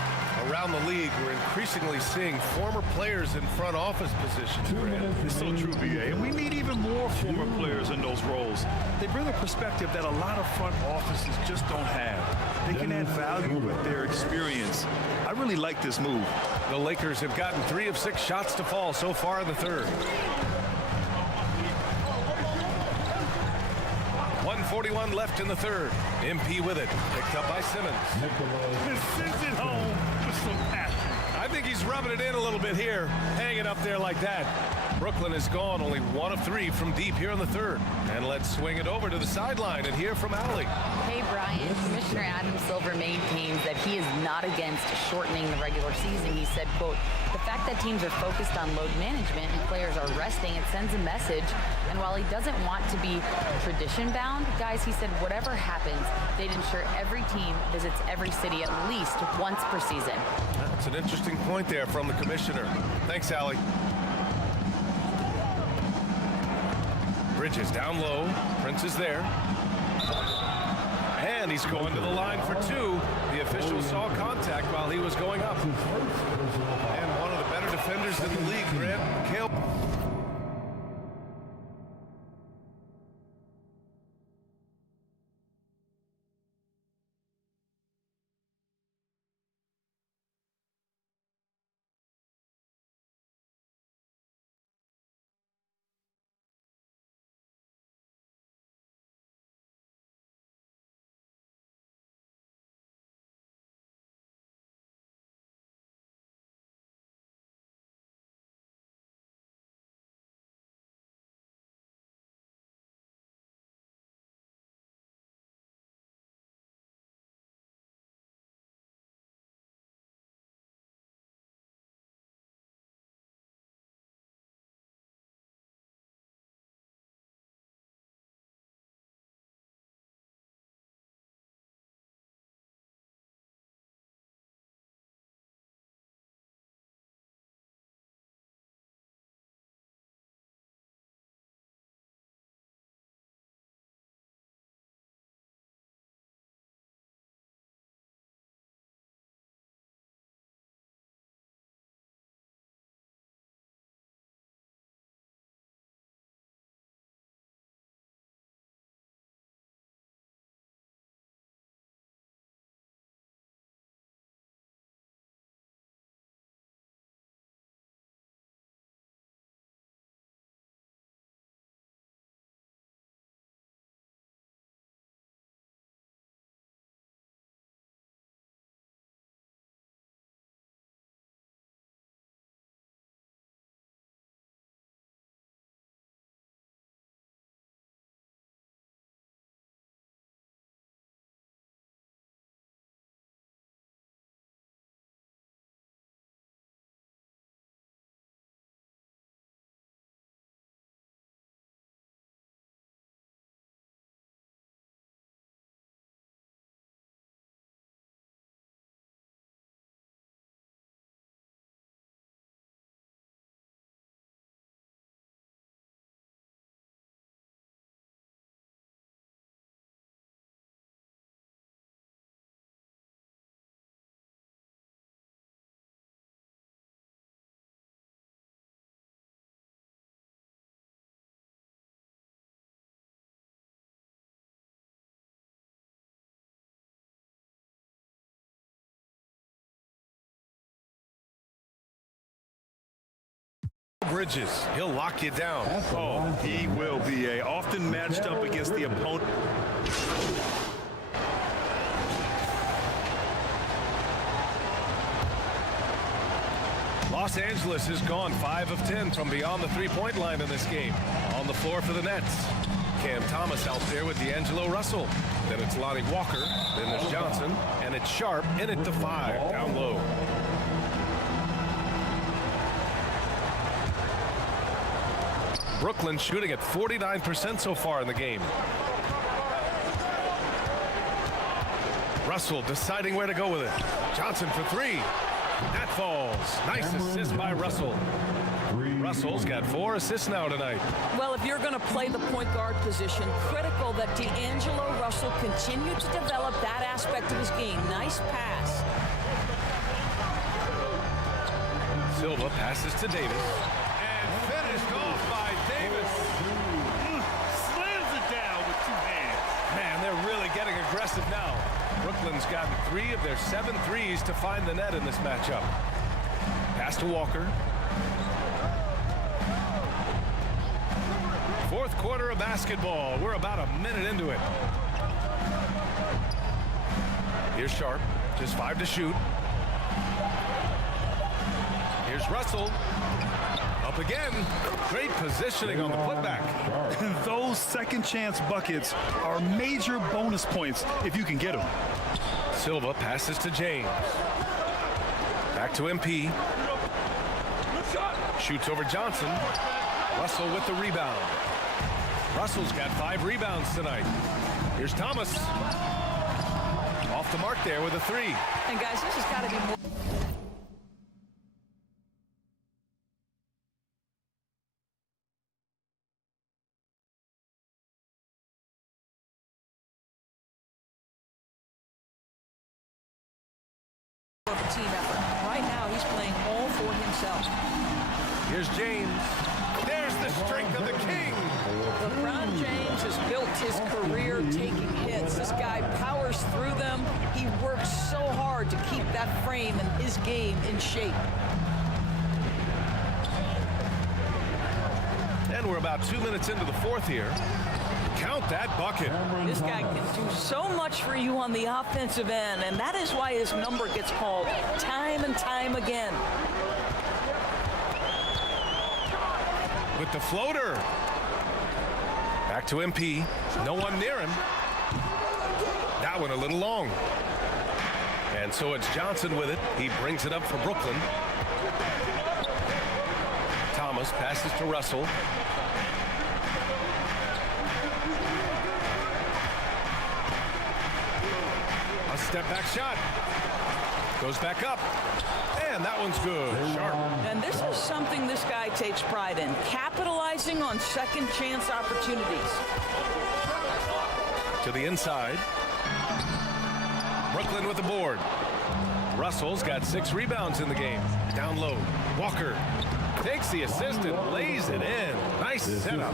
Around the league, we're increasingly seeing former players in front office positions. It's so true, BA. And we need even more former players in those roles. They bring a perspective that a lot of front offices just don't have. They can add value with their experience. I really like this move. The Lakers have gotten 3 of 6 shots to fall so far in the third. 1:41 left in the third. MP with it. Picked up by Simmons. Sends it home with some passion. I think he's rubbing it in a little bit here. Hanging up there like that. Brooklyn is gone only 1 of 3 from deep here in the third. And let's swing it over to the sideline and hear from Allie. Hey, Brian. Commissioner Adam Silver maintains that he is not against shortening the regular season. He said, quote, the fact that teams are focused on load management and players are resting, it sends a message. And while he doesn't want to be tradition-bound, guys, he said whatever happens, they'd ensure every team visits every city at least once per season. That's an interesting point there from the commissioner. Thanks, Allie. Bridges down low. Prince is there. And he's going to the line for two. The official saw contact while he was going up. And one of the better defenders in the league, Grant Kale. Bridges, he'll lock you down. Oh, he will be often matched up against the opponent. Los Angeles has gone 5 of 10 from beyond the three-point line in this game. On the floor for the Nets. Cam Thomas out there with D'Angelo Russell. Then it's Lonnie Walker. Then there's Johnson. And it's Sharp in at the 5 down low. Brooklyn shooting at 49% so far in the game. Russell deciding where to go with it. Johnson for three. That falls. Nice assist by Russell. Russell's got 4 assists now tonight. Well, if you're going to play the point guard position, critical that D'Angelo Russell continue to develop that aspect of his game. Nice pass. Silva passes to Davis. And finished off by Davis. Slams it down with 2 hands. Man, they're really getting aggressive now. Brooklyn's gotten 3 of their 7 threes to find the net in this matchup. Pass to Walker. Fourth quarter of basketball. We're about a minute into it. Here's Sharp. Just 5 to shoot. Here's Russell. Up again. Great positioning on the putback. Those second chance buckets are major bonus points if you can get them. Silva passes to James. Back to MP. Shoots over Johnson. Russell with the rebound. Russell's got 5 rebounds tonight. Here's Thomas. Off the mark there with a 3. And guys, this has got to be more. team effort. Right now, he's playing all for himself. Here's James. There's the strength of the king. LeBron James has built his career taking hits. This guy powers through them. He works so hard to keep that frame and his game in shape. And we're about 2 minutes into the fourth here. Count that bucket. This guy can do so much for you on the offensive end, and that is why his number gets called time and time again. With the floater. Back to MP. No one near him. That one a little long. And so it's Johnson with it. He brings it up for Brooklyn. Thomas passes to Russell. A step back shot. Goes back up. And that one's good. Sharp. And this is something this guy takes pride in, capitalizing on second chance opportunities. To the inside. Brooklyn with the board. Russell's got 6 rebounds in the game. Down low. Walker takes the assist and lays it in. Nice setup.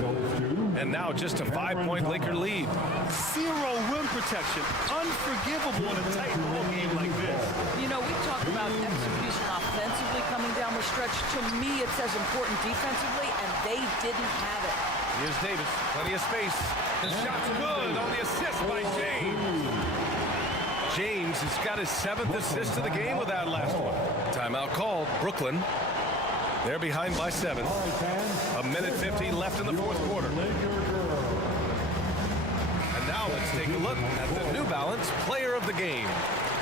And now just a 5-point Laker lead. Zero rim protection. Unforgivable in a tight ball game like this. You know, we talk about execution offensively coming down the stretch. To me, it's as important defensively, and they didn't have it. Here's Davis. Plenty of space. The shot's good on the assist by James. James has got his 7th assist of the game with that last one. Timeout called. Brooklyn. They're behind by 7. A minute 15 left in the fourth quarter. And now let's take a look at the New Balance Player of the Game.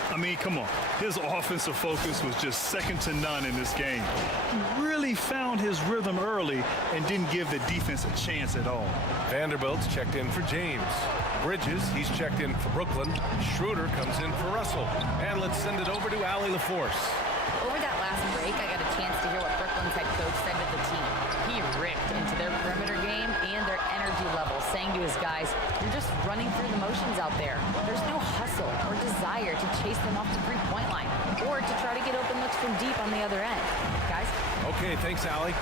I mean, come on. His offensive focus was just second to none in this game. He really found his rhythm early and didn't give the defense a chance at all. Vanderbilt's checked in for James. Bridges, he's checked in for Brooklyn. Schroeder comes in for Russell. And let's send it over to Allie LaForce. Over that last break, I got a chance to hear what Brooklyn's head coach said to the team. He ripped into their perimeter game and their energy level, saying to his guys, "You're just running through the motions out there. There's no hustle or desire to chase them off the three-point line or to try to get open looks from deep on the other end." Guys? Okay, thanks, Allie.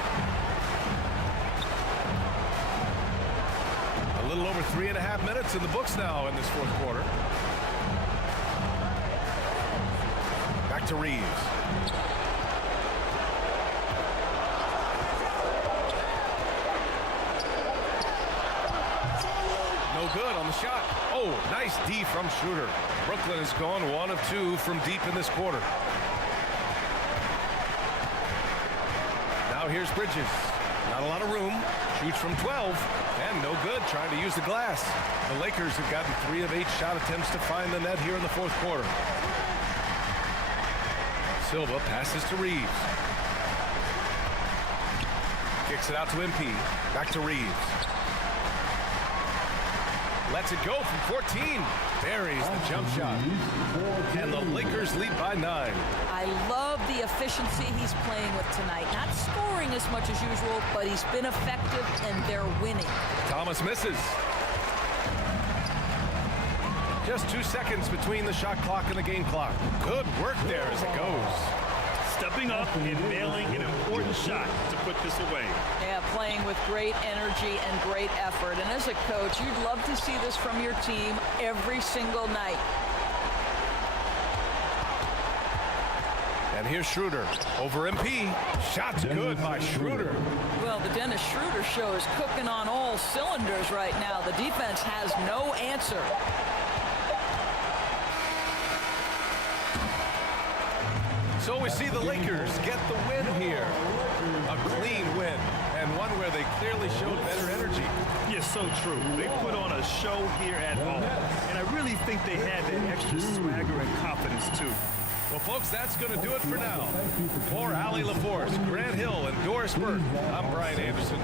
A little over 3.5 minutes in the books now in this fourth quarter. Back to Reeves. No good on the shot. Oh, nice D from Schroeder. Brooklyn has gone 1 of 2 from deep in this quarter. Now here's Bridges. Not a lot of room. Shoots from 12. And no good trying to use the glass. The Lakers have gotten 3 of 8 shot attempts to find the net here in the fourth quarter. Silva passes to Reeves. Kicks it out to MP. Back to Reeves. Lets it go from 14. Buries the jump shot. And the Lakers lead by 9. I love the efficiency he's playing with tonight. Not scoring as much as usual, but he's been effective and they're winning. Thomas misses. Just 2 seconds between the shot clock and the game clock. Good work there as it goes. Stepping up and nailing an important shot to put this away. Yeah, playing with great energy and great effort. And as a coach, you'd love to see this from your team every single night. And here's Schroeder over MP. Shot's good by Schroeder. Well, the Dennis Schroeder show is cooking on all cylinders right now. The defense has no answer. So we see the Lakers get the win here. A clean win, and one where they clearly showed better energy. Yes, so true. They put on a show here at home, and I really think they had that extra swagger and confidence, too. Well, folks, that's going to do it for now. For Allie LaForce, Grant Hill, and Doris Burke, I'm Brian Anderson.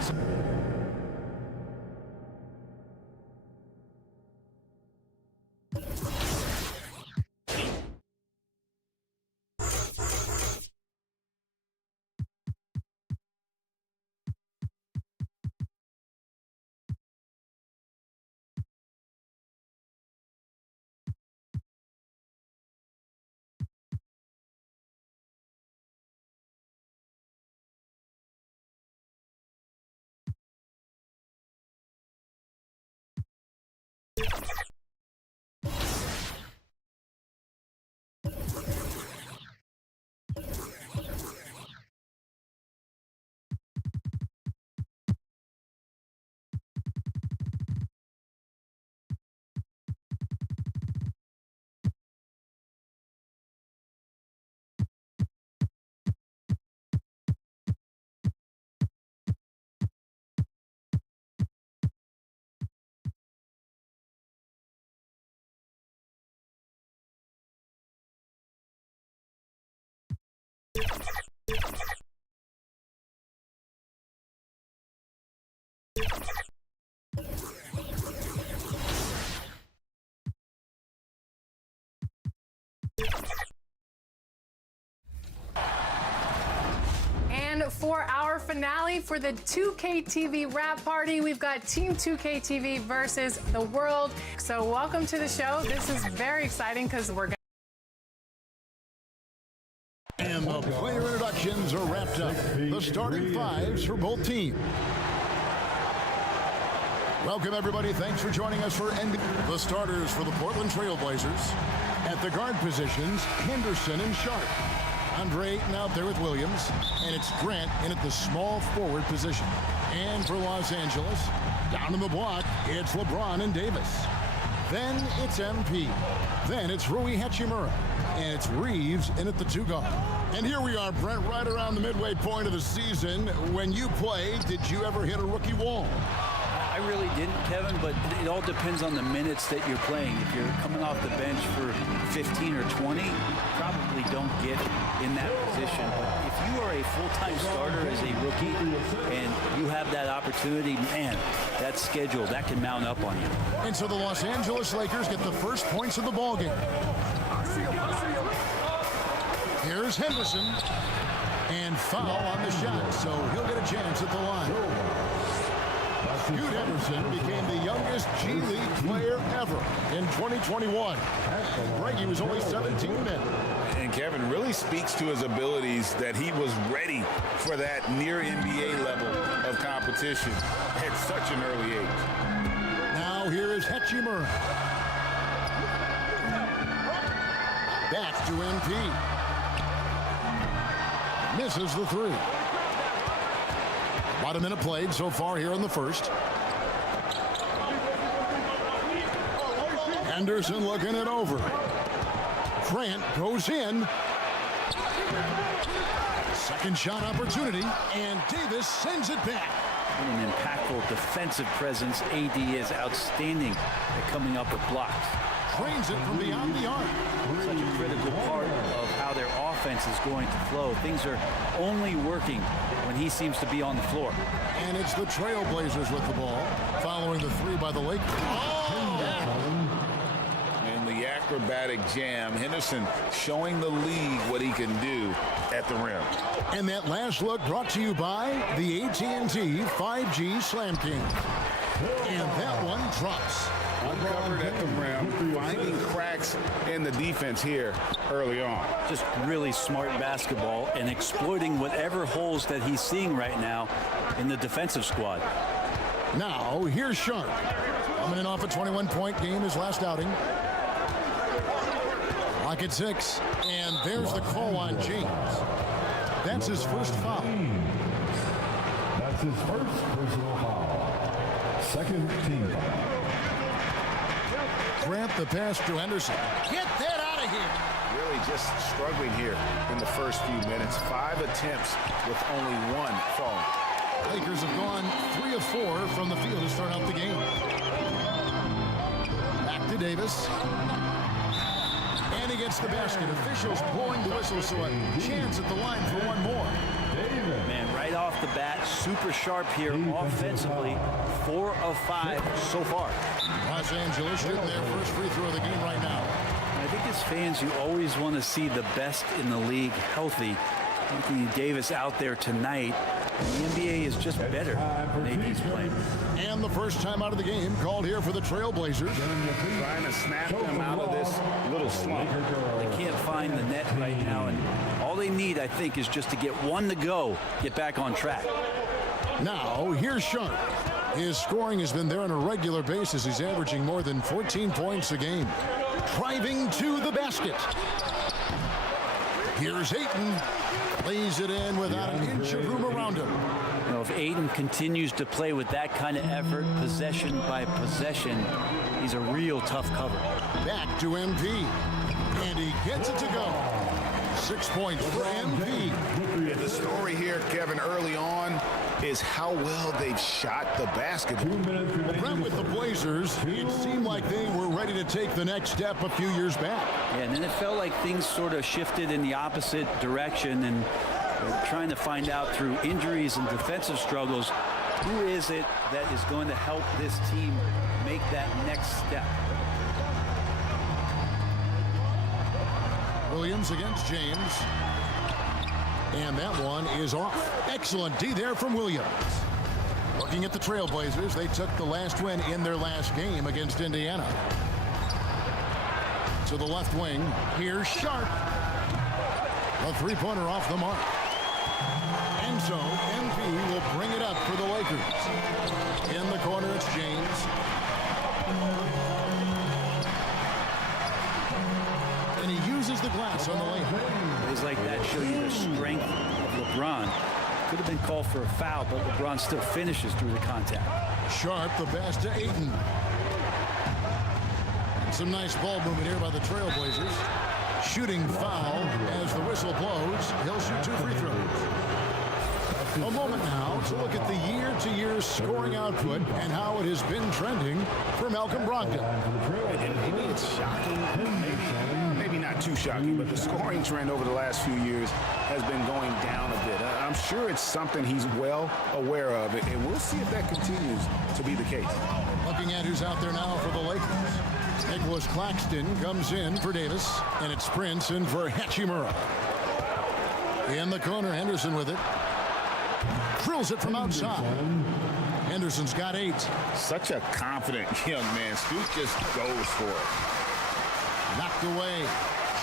And for our finale for the 2K TV wrap party, we've got Team 2K TV versus the world. So welcome to the show. This is very exciting because we're going And the player introductions are wrapped up. The starting fives for both teams. Welcome, everybody. Thanks for joining us for the starters for the Portland Trail Blazers. At the guard positions, Henderson and Sharp. Andre Ayton out there with Williams. And it's Grant in at the small forward position. And for Los Angeles, down in the block, it's LeBron and Davis. Then it's MP. Then it's Rui Hachimura. And it's Reeves in at the 2 guard. And here we are, Brent, right around the midway point of the season. When you played, did you ever hit a rookie wall? I really didn't, Kevin, but it all depends on the minutes that you're playing. If you're coming off the bench for 15 or 20, you probably don't get in that position. But if you are a full-time starter as a rookie and you have that opportunity, man, that schedule, that can mount up on you. And so the Los Angeles Lakers get the first points of the ballgame. Here's Henderson. And foul on the shot, so he'll get a chance at the line. Scoot Henderson became the youngest G League player ever in 2021. Greggy was only 17 then. And Kevin really speaks to his abilities that he was ready for that near NBA level of competition at such an early age. Now here is Hachimura. Back to MP. Misses the 3. About a minute played so far here in the first. Henderson looking it over. Grant goes in. Second shot opportunity, and Davis sends it back. An impactful defensive presence. AD is outstanding at coming up with blocks. Trains it from beyond the arc. Such a critical part of how their offense is going to flow. Things are only working when he seems to be on the floor. And it's the Trailblazers with the ball, following the 3 by the Lakers. And the acrobatic jam. Henderson showing the league what he can do at the rim. And that last look brought to you by the AT&T 5G Slam King. And that one drops. Uncovered at the rim, finding cracks in the defense here early on. Just really smart basketball and exploiting whatever holes that he's seeing right now in the defensive squad. Now, here's Sharp. Coming in off a 21-point game his last outing. Lock at 6. And there's the call on James. That's his first foul. That's his first personal foul. Second team foul. Grant the pass to Henderson. Get that out of here. Really just struggling here in the first few minutes. 5 attempts with only 1 falling. Lakers have gone 3 of 4 from the field to start out the game. Back to Davis. And he gets the basket. Officials blowing the whistle, so a chance at the line for one more. Man, right off the bat, super sharp here offensively. 4 of 5 so far. Los Angeles shooting their first free throw of the game right now. I think as fans, you always want to see the best in the league healthy. Anthony Davis out there tonight. The NBA is just better than AD's playing. And the first time out of the game called here for the Trailblazers. Trying to snap them out of this little slump. They can't find the net right now, and all they need, I think, is just to get one to go, get back on track. Now, here's Sharp. His scoring has been there on a regular basis. He's averaging more than 14 points a game. Driving to the basket. Here's Ayton. Lays it in without an inch of room around him. You know, if Ayton continues to play with that kind of effort, possession by possession, he's a real tough cover. Back to MP. And he gets it to go. 6 points for MP. And the story here, Kevin, early on is how well they've shot the basketball. Brent, with the Blazers, it seemed like they were ready to take the next step a few years back. Yeah, and then it felt like things sort of shifted in the opposite direction, and they're trying to find out through injuries and defensive struggles, who is it that is going to help this team make that next step? Williams against James. And that one is off. Excellent D there from Williams. Looking at the Trailblazers, they took the last win in their last game against Indiana. To the left wing, here's Sharp. A three-pointer off the mark. And so MP will bring it up for the Lakers. In the corner, it's James. And he uses the glass on the lane. Plays like that show you the strength of LeBron. Could have been called for a foul, but LeBron still finishes through the contact. Sharp, the pass to Ayton. Some nice ball movement here by the Trailblazers. Shooting foul as the whistle blows. He'll shoot 2 free throws. A moment now to look at the year-to-year scoring output and how it has been trending for Malcolm Brogdon. And maybe it's shocking, maybe not too shocking, but the scoring trend over the last few years has been going down a bit. I'm sure it's something he's well aware of, and we'll see if that continues to be the case. Looking at who's out there now for the Lakers. Nicholas Claxton comes in for Davis, and it's Prince in for Hachimura. In the corner, Henderson with it. Drills it from outside. Henderson's got 8. Such a confident young man. Scoot just goes for it. Knocked away.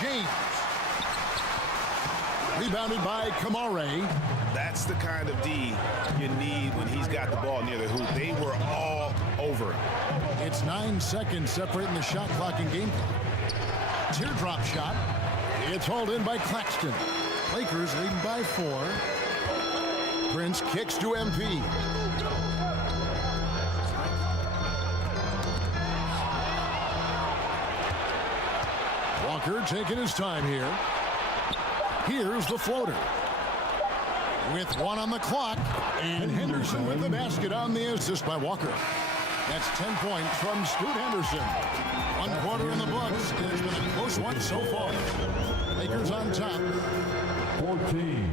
James. Rebounded by Kamare. That's the kind of D you need when he's got the ball near the hoop. They were all over it. It's 9 seconds separating the shot clock and game clock. Teardrop shot. It's hauled in by Claxton. Lakers leading by 4. Prince kicks to MP. Walker taking his time here. Here's the floater. With 1 on the clock. And Henderson with the basket on the assist by Walker. That's 10 points from Scoot Henderson. 1 quarter in the books. It has been a close one so far. Lakers on top. 14.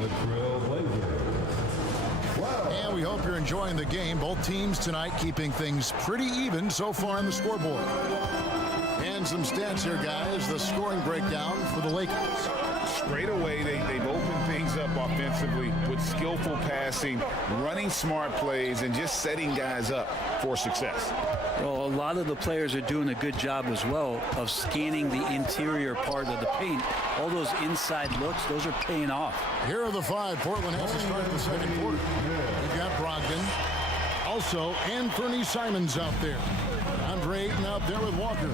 The Trailblazers. And we hope you're enjoying the game. Both teams tonight keeping things pretty even so far on the scoreboard. And some stats here, guys. The scoring breakdown for the Lakers. Straight away, they've opened things up offensively with skillful passing, running smart plays, and just setting guys up for success. Well, a lot of the players are doing a good job as well of scanning the interior part of the paint. All those inside looks, those are paying off. Here are the 5 Portland has to start the second quarter. We've got Brogdon. Also, Anthony Simons out there. Andre Ayton out there with Walker.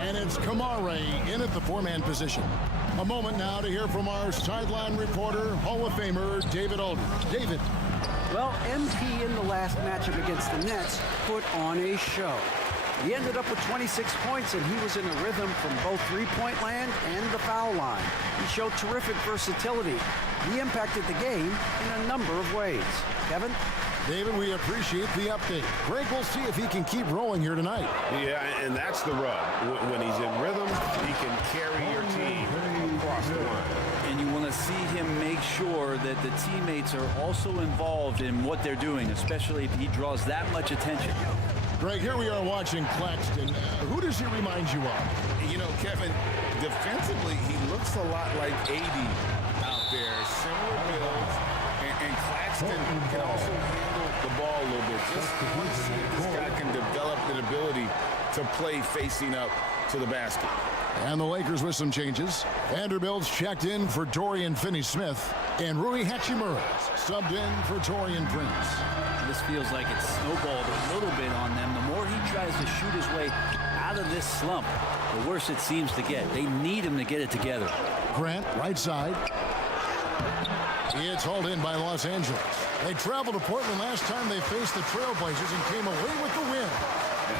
And it's Kamare in at the 4-man position. A moment now to hear from our sideline reporter, Hall of Famer David Aldridge. David. Well, MP in the last matchup against the Nets put on a show. He ended up with 26 points, and he was in a rhythm from both three-point land and the foul line. He showed terrific versatility. He impacted the game in a number of ways. Kevin? David, we appreciate the update. Greg, we'll see if he can keep rolling here tonight. Yeah, and that's the rub. When he's in rhythm, he can carry your team across the line. And you want to see him make sure that the teammates are also involved in what they're doing, especially if he draws that much attention. Greg, here we are watching Claxton. Who does he remind you of? You know, Kevin, defensively, he looks a lot like AD out there. Similar builds, and Claxton can also handle the ball a little bit. Just want to see if this guy can develop an ability to play facing up to the basket. And the Lakers with some changes. Vanderbilt's checked in for Dorian Finney-Smith. And Rui Hachimura subbed in for Taurean Prince. This feels like it's snowballed a little bit on them. The more he tries to shoot his way out of this slump, the worse it seems to get. They need him to get it together. Grant, right side. It's hauled in by Los Angeles. They traveled to Portland last time they faced the Trailblazers and came away with the win.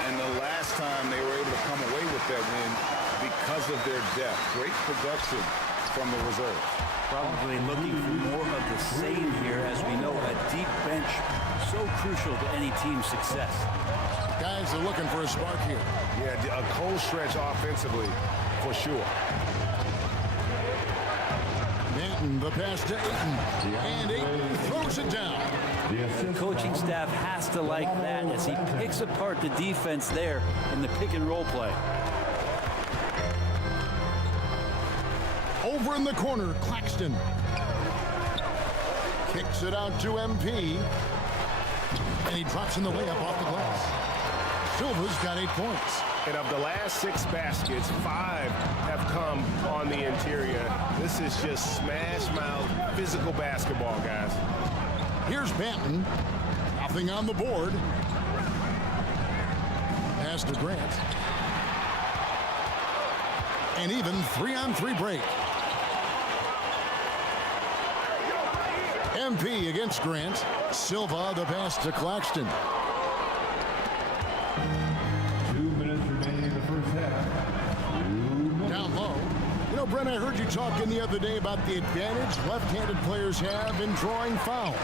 And the last time they were able to come away with that win because of their depth. Great production from the reserves. Probably looking for more of the same here. As we know, a deep bench so crucial to any team's success. Guys are looking for a spark here. Yeah, a cold stretch offensively for sure. Manton, the pass to Ayton. And Ayton throws it down. The coaching staff has to like that as he picks apart the defense there in the pick and roll play. Over in the corner, Claxton. Kicks it out to MP. And he drops in the layup off the glass. Silva's got 8 points. And of the last 6 baskets, 5 have come on the interior. This is just smash mouth physical basketball, guys. Here's Banton. Nothing on the board. Pass to Grant. And even 3-on-3 break. MP against Grant. Silva, the pass to Claxton. 2 minutes remaining in the first half. Down low. You know, Brent, I heard you talking the other day about the advantage left-handed players have in drawing fouls.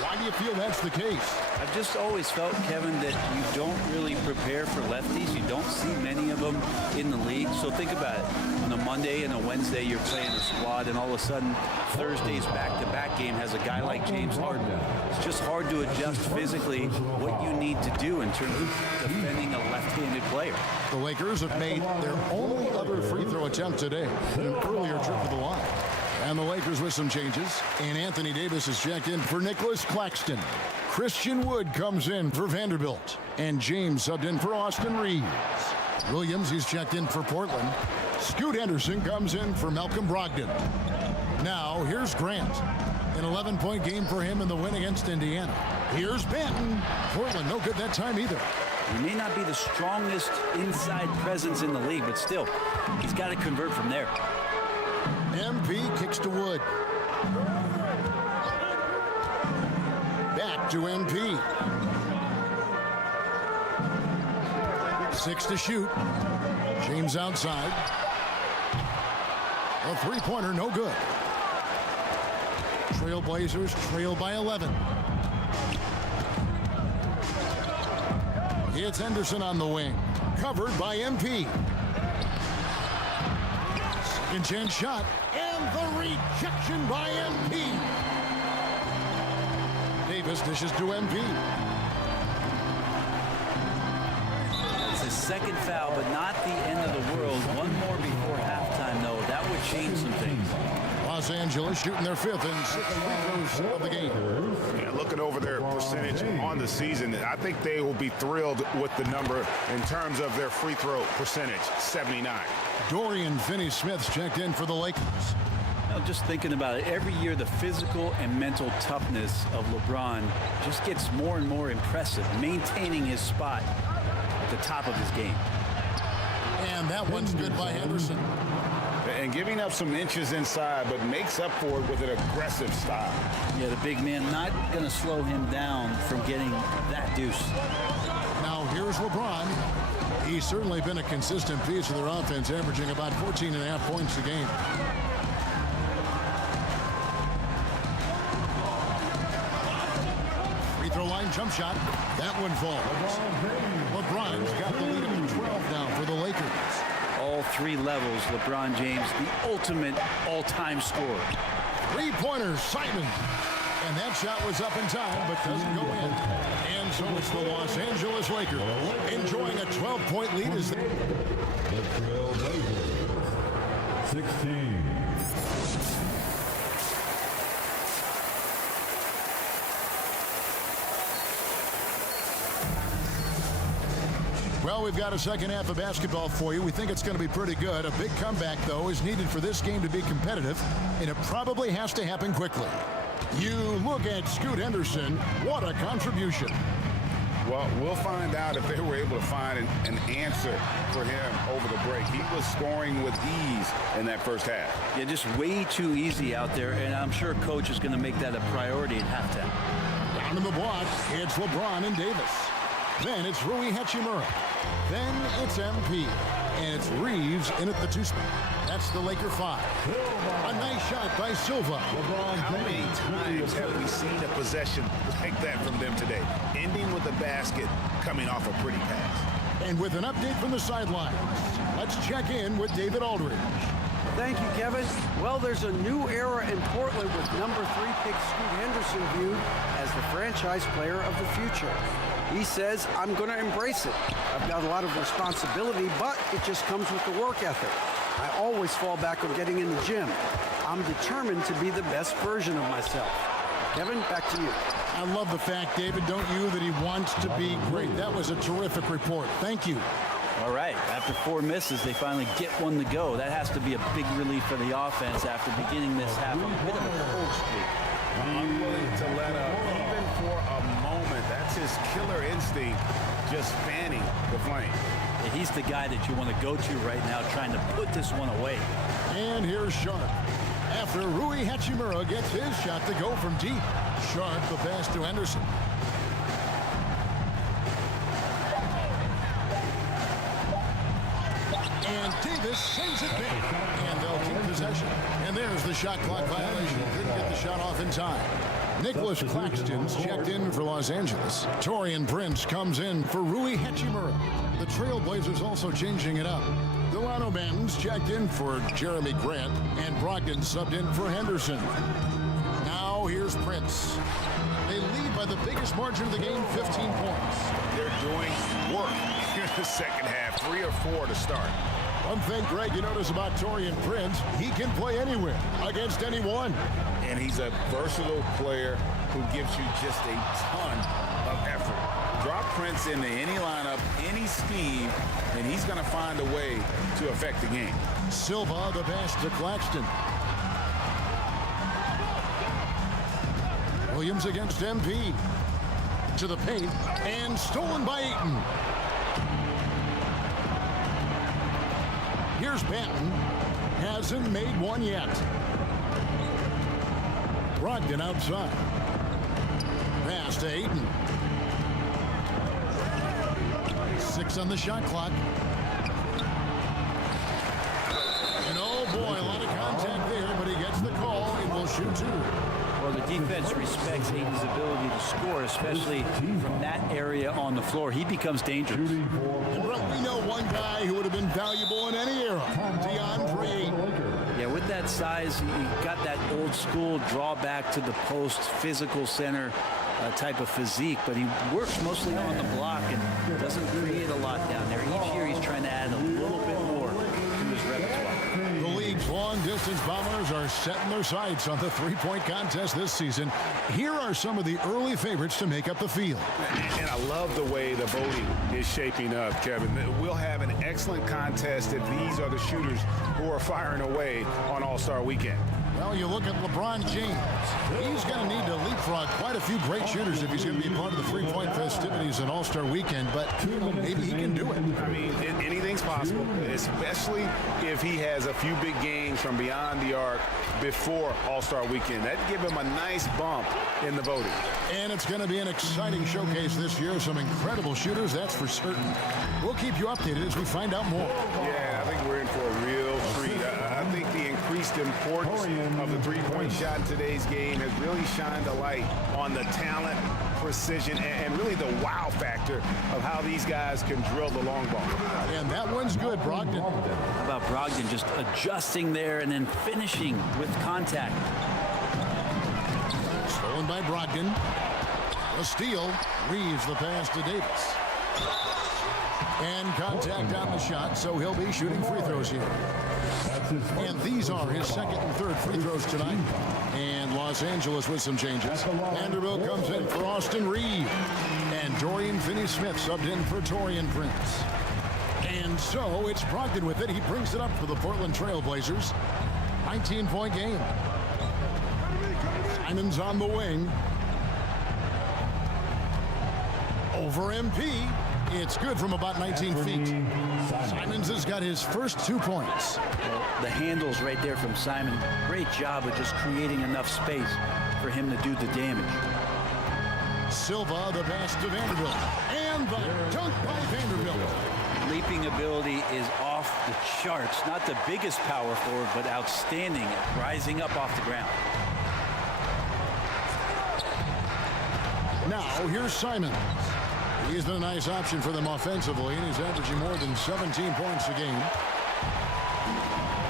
Why do you feel that's the case? I've just always felt, Kevin, that you don't really prepare for lefties. You don't see many of them in the league. So think about it. On a Monday and a Wednesday, you're playing a squad, and all of a sudden, Thursday's back-to-back game has a guy like James Harden. It's just hard to adjust physically what you need to do in terms of defending a left-handed player. The Lakers have made their only other free throw attempt today in an earlier trip to the line. And the Lakers with some changes. And Anthony Davis is checked in for Nicholas Claxton. Christian Wood comes in for Vanderbilt. And James subbed in for Austin Reeves. Williams, he's checked in for Portland. Scoot Henderson comes in for Malcolm Brogdon. Now, here's Grant. An 11-point game for him in the win against Indiana. Here's Banton. Portland, no good that time either. He may not be the strongest inside presence in the league, but still, he's got to convert from there. MP kicks to Wood. Back to MP. 6 to shoot. James outside. A three-pointer, no good. Trailblazers trail by 11. It's Henderson on the wing. Covered by MP. Second chance shot. And the rejection by MP. Davis dishes to MP. It's his second foul, but not the end of the world. One more before halftime, though. That would change some things. Los Angeles shooting their 5th and 6th free throws of the game. Yeah, looking over their percentage on the season, I think they will be thrilled with the number in terms of their free throw percentage, 79. Dorian Finney-Smith's checked in for the Lakers. Now, just thinking about it, every year the physical and mental toughness of LeBron just gets more and more impressive, maintaining his spot at the top of his game. And that one's good by Henderson. And giving up some inches inside, but makes up for it with an aggressive style. Yeah, the big man not going to slow him down from getting that deuce. Now here's LeBron. He's certainly been a consistent piece of their offense, averaging about 14.5 points a game. Free throw line jump shot. That one falls. LeBron's got the lead of 12 now for the Lakers. All 3 levels, LeBron James, the ultimate all-time scorer. Three-pointer, Simon. And that shot was up in time, but doesn't go in. And so it's the Los Angeles Lakers enjoying a 12-point lead as they... The Trailblazers, 16. Well, we've got a second half of basketball for you. We think it's going to be pretty good. A big comeback, though, is needed for this game to be competitive, and it probably has to happen quickly. You look at Scoot Henderson. What a contribution. Well, we'll find out if they were able to find an answer for him over the break. He was scoring with ease in that first half. Yeah, just way too easy out there, and I'm sure Coach is going to make that a priority at halftime. Down in the block, it's LeBron and Davis. Then it's Rui Hachimura. Then it's MP. And it's Reeves in at the 2 spot. That's the Laker 5. A nice shot by Silva. How many times have we seen a possession like that from them today? Ending with a basket, coming off a pretty pass. And with an update from the sidelines, let's check in with David Aldridge. Thank you, Kevin. Well, there's a new era in Portland with number 3 pick Scoot Henderson viewed as the franchise player of the future. He says, I'm going to embrace it. I've got a lot of responsibility, but it just comes with the work ethic. I always fall back on getting in the gym. I'm determined to be the best version of myself. Kevin, back to you. I love the fact, David, don't you, that he wants to be great. That was a terrific report. Thank you. All right, after 4 misses, they finally get one to go. That has to be a big relief for the offense after beginning this half a bit of a cold streak. Unwilling to let up, even for a moment. That's his killer instinct, just fanning the flame. Yeah, he's the guy that you want to go to right now, trying to put this one away. And here's Sharp. After Rui Hachimura gets his shot to go from deep. Sharp, the pass to Henderson. And Davis sends it back. And they'll keep possession. And there's the shot clock violation. Couldn't get the shot off in time. Nicholas Claxton's checked in for Los Angeles. Taurean Prince comes in for Rui Hachimura. The Trailblazers also changing it up. Delano Banton's checked in for Jeremy Grant. And Brogdon subbed in for Henderson. Now here's Prince. They lead by the biggest margin of the game, 15 points. They're doing work in the second half, 3 or 4 to start. One thing, Greg, you notice about Taurean Prince, he can play anywhere, against anyone. And he's a versatile player who gives you just a ton of effort. Drop Prince into any lineup, any scheme, and he's going to find a way to affect the game. Silva, the pass to Claxton. Williams against MP. To the paint, and stolen by Ayton. Here's Banton. Hasn't made one yet. Brogdon outside. Pass to Ayton. 6 on the shot clock. And oh boy, a lot of contact there, but he gets the call and will shoot 2. Well, the defense respects Ayton's ability to score, especially from that area on the floor. He becomes dangerous. And we know one guy who would have been valuable in any era, DeAndre Ayton. Yeah, with that size, he got that old school draw back to the post, physical center type of physique, but he works mostly on the block and doesn't create a lot down there. Each year he's trying to add a little bit more to his repertoire. The league's long-distance bombers are setting their sights on the three-point contest this season. Here are some of the early favorites to make up the field. And I love the way the voting is shaping up, Kevin. We'll have an excellent contest if these are the shooters who are firing away on All-Star Weekend. Well, you look at LeBron James. He's going to need to leapfrog quite a few great shooters if he's going to be part of the three-point festivities in All-Star Weekend, but maybe he can do it. I mean, anything's possible, especially if he has a few big games from beyond the arc before All-Star Weekend. That'd give him a nice bump in the voting. And it's going to be an exciting showcase this year. Some incredible shooters, that's for certain. We'll keep you updated as we find out more. Yeah, I think we're in for a real treat. I think the increased importance of the three-point shot in today's game has really shined a light on the talent, precision, and really the wow factor of how these guys can drill the long ball. And that one's good, Brogdon. How about Brogdon just adjusting there and then finishing with contact? Stolen by Brogdon. A steal. Reeves the pass to Davis. And contact on the shot, so he'll be shooting free throws here. And these are his second and third free throws tonight. And Los Angeles with some changes. Vanderbilt comes in for Austin Reeves. And Dorian Finney-Smith subbed in for Taurean Prince. And so it's Brogdon with it. He brings it up for the Portland Trail Blazers. 19-point game. Simons on the wing. Over MP. It's good from about 19 feet. Simons has got his first 2 points. Well, the handles right there from Simon. Great job of just creating enough space for him to do the damage. Silva, the pass to Vanderbilt. And the dunk by Vanderbilt. Leaping ability is off the charts. Not the biggest power forward, but outstanding at rising up off the ground. Now, here's Simons. He's been a nice option for them offensively, and he's averaging more than 17 points a game.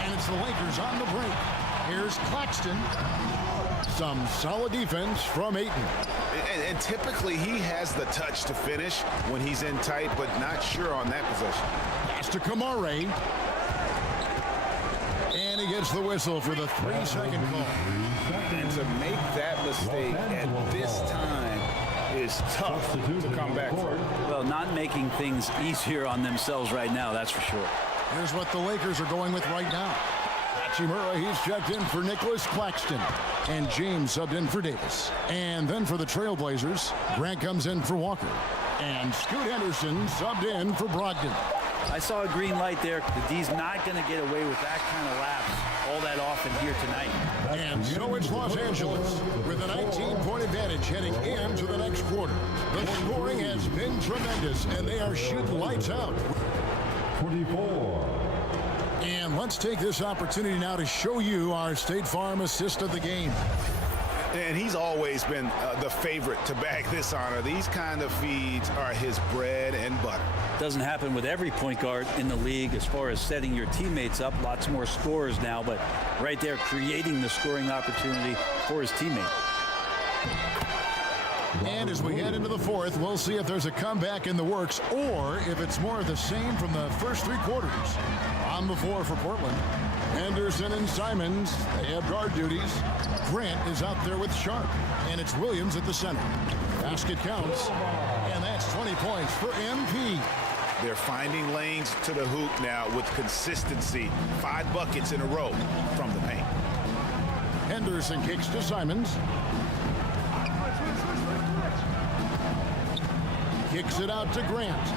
And it's the Lakers on the break. Here's Claxton. Some solid defense from Ayton. And typically he has the touch to finish when he's in tight, but not sure on that possession. Pass to Kamare. And he gets the whistle for the 3-second call. And to make that mistake at this time is tough to come back from. Well, not making things easier on themselves right now, that's for sure. Here's what the Lakers are going with right now. Hachimura, he's checked in for Nicholas Claxton. And James subbed in for Davis. And then for the Trailblazers, Grant comes in for Walker. And Scoot Henderson subbed in for Brogdon. I saw a green light there. The D's not going to get away with that kind of lapse all that often here tonight. And so it's Los Angeles with a 19-point advantage heading into the next quarter. The scoring has been tremendous, and they are shooting lights out. 24. And let's take this opportunity now to show you our State Farm assist of the game. And he's always been the favorite to bag this honor. These kind of feeds are his bread and butter. Doesn't happen with every point guard in the league as far as setting your teammates up. Lots more scorers now, but right there creating the scoring opportunity for his teammate. And as we head into the fourth, we'll see if there's a comeback in the works or if it's more of the same from the first 3 quarters. On the floor for Portland, Henderson and Simons, they have guard duties. Grant is out there with Sharp, and it's Williams at the center. Basket counts, and that's 20 points for MP. They're finding lanes to the hoop now with consistency. 5 buckets in a row from the paint. Henderson kicks to Simons. Kicks it out to Grant.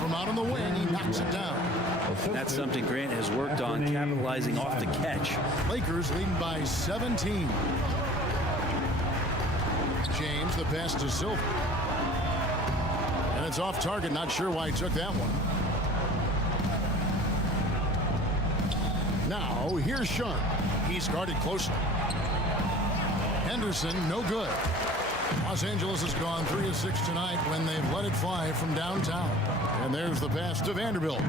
From out on the wing, he knocks it down. That's something Grant has worked on, capitalizing off the catch. Lakers leading by 17. James, the pass to Silva. And it's off target. Not sure why he took that one. Now, here's Sharp. He's guarded closely. Henderson, no good. Los Angeles has gone 3 of 6 tonight when they've let it fly from downtown. And there's the pass to Vanderbilt.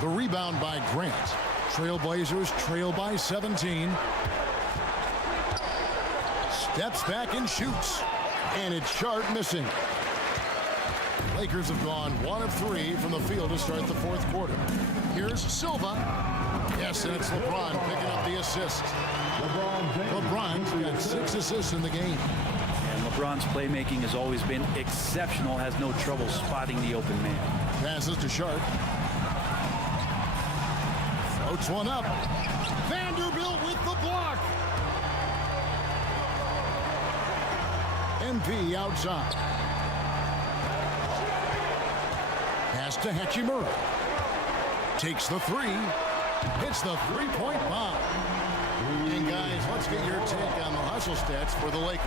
The rebound by Grant. Trailblazers trail by 17. Steps back and shoots. And it's Sharp missing. Lakers have gone 1 of 3 from the field to start the fourth quarter. Here's Silva. Yes, and it's LeBron picking up the assist. LeBron's got 6 assists in the game. And LeBron's playmaking has always been exceptional, has no trouble spotting the open man. Passes to Sharp. Floats one up. Vanderbilt with the block. MP outside. Pass to Hachimura. Takes the 3. Hits the 3-point bomb. And guys, let's get your take on the hustle stats for the Lakers.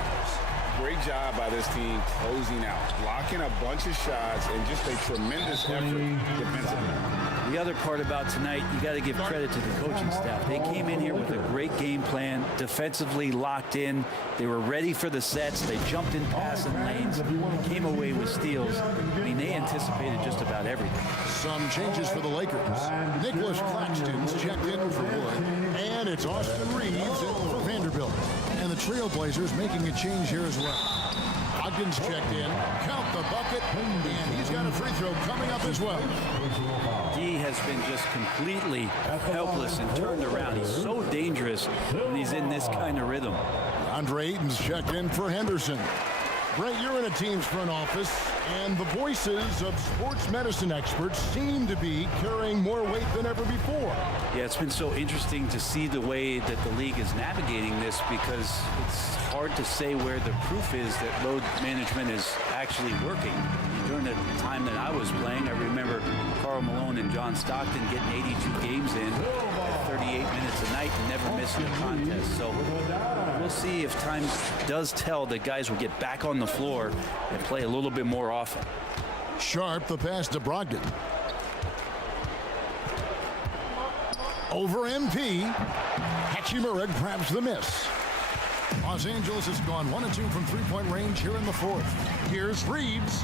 Great job by this team closing out, blocking a bunch of shots, and just a tremendous effort defensively. The other part about tonight, you got to give credit to the coaching staff. They came in here with a great game plan, defensively locked in. They were ready for the sets. They jumped in passing lanes, came away with steals. I mean, they anticipated just about everything. Some changes for the Lakers. Nicholas Claxton's checked in for Wood, and it's Austin Reeves in for Vanderbilt. And the Trailblazers making a change here as well. Ogden's checked in, count the bucket, and he's got a free throw coming up as well. D has been just completely helpless and turned around. He's so dangerous when he's in this kind of rhythm. Andre Ayton's checked in for Henderson. Brent, you're in a team's front office, and the voices of sports medicine experts seem to be carrying more weight than ever before. Yeah, it's been so interesting to see the way that the league is navigating this, because it's hard to say where the proof is that load management is actually working. During the time that I was playing, I remember Karl Malone and John Stockton getting 82 games in at 38 minutes a night and never missing a contest. So we'll see if time does tell that guys will get back on the floor and play a little bit more often. Sharp, the pass to Brogdon. Over MP. Hachimura grabs the miss. Los Angeles has gone 1 and 2 from three-point range here in the fourth. Here's Reeves.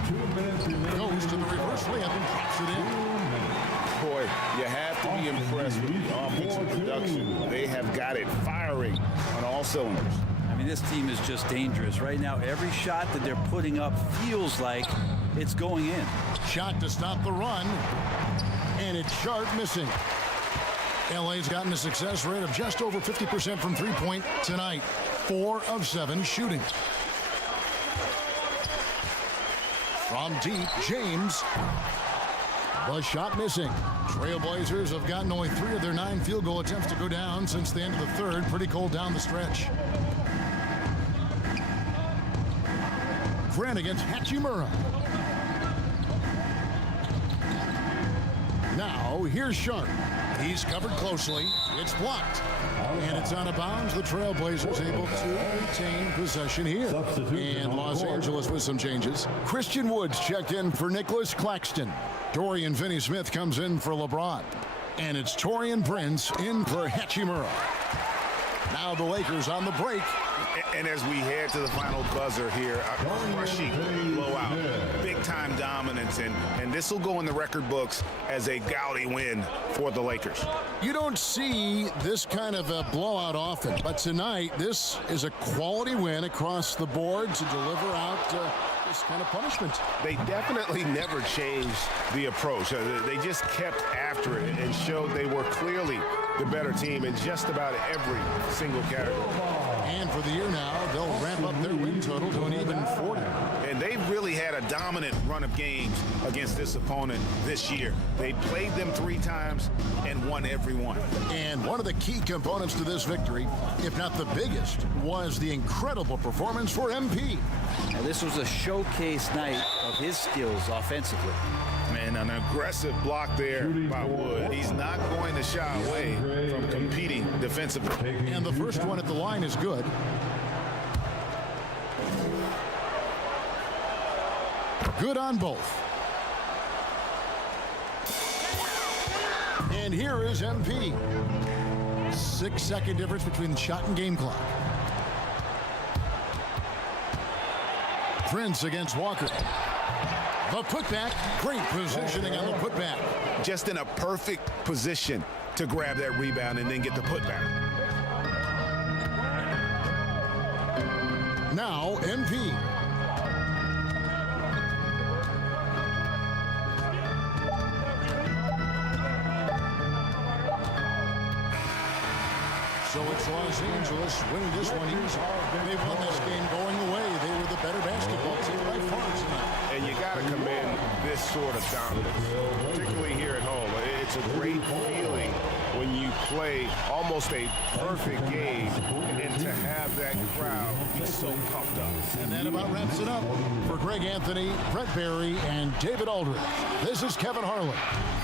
Goes to the reverse layup and drops it in. Boy, you have to be impressed with the offensive production. They have got it firing on all cylinders. I mean, this team is just dangerous. Right now, every shot that they're putting up feels like it's going in. Shot to stop the run. And it's Sharp missing. LA's gotten a success rate of just over 50% from three-point tonight. 4 of 7 shooting. From deep, James. The shot missing. Trailblazers have gotten only 3 of their 9 field goal attempts to go down since the end of the third. Pretty cold down the stretch. Grant against Hachimura. Now, here's Sharp. He's covered closely. It's blocked. And it's out of bounds. The Trailblazers able to retain possession here. And Los Angeles with some changes. Christian Woods checked in for Nicholas Claxton. Dorian Finney-Smith comes in for LeBron. And it's Taurean Prince in for Hachimura. Now the Lakers on the break. And as we head to the final buzzer here, a crushing blowout, big-time dominance, and this will go in the record books as a gaudy win for the Lakers. You don't see this kind of a blowout often, but tonight this is a quality win across the board to deliver out this kind of punishment. They definitely never changed the approach. They just kept after it and showed they were clearly the better team in just about every single category. And for the year now, they'll ramp up their win total to an even 40. And they've really had a dominant run of games against this opponent this year. They played them 3 times and won every one. And one of the key components to this victory, if not the biggest, was the incredible performance for MP. Now, this was a showcase night of his skills offensively. Man, an aggressive block there by Wood. He's not going to shy away from competing defensively. And the first one at the line is good. Good on both. And here is MP. 6-second difference between the shot and game clock. Prince against Walker. The putback, great positioning on the putback. Just in a perfect position to grab that rebound and then get the putback. Now, MP. So it's Los Angeles winning this one easy. They won this game going away. They were the better basketball team by far tonight. And you got to commend this sort of dominance, particularly here at home. It's a great feeling when you play almost a perfect game and to have that crowd be so pumped up. And that about wraps it up. For Greg Anthony, Brett Barry, and David Aldridge, this is Kevin Harlan.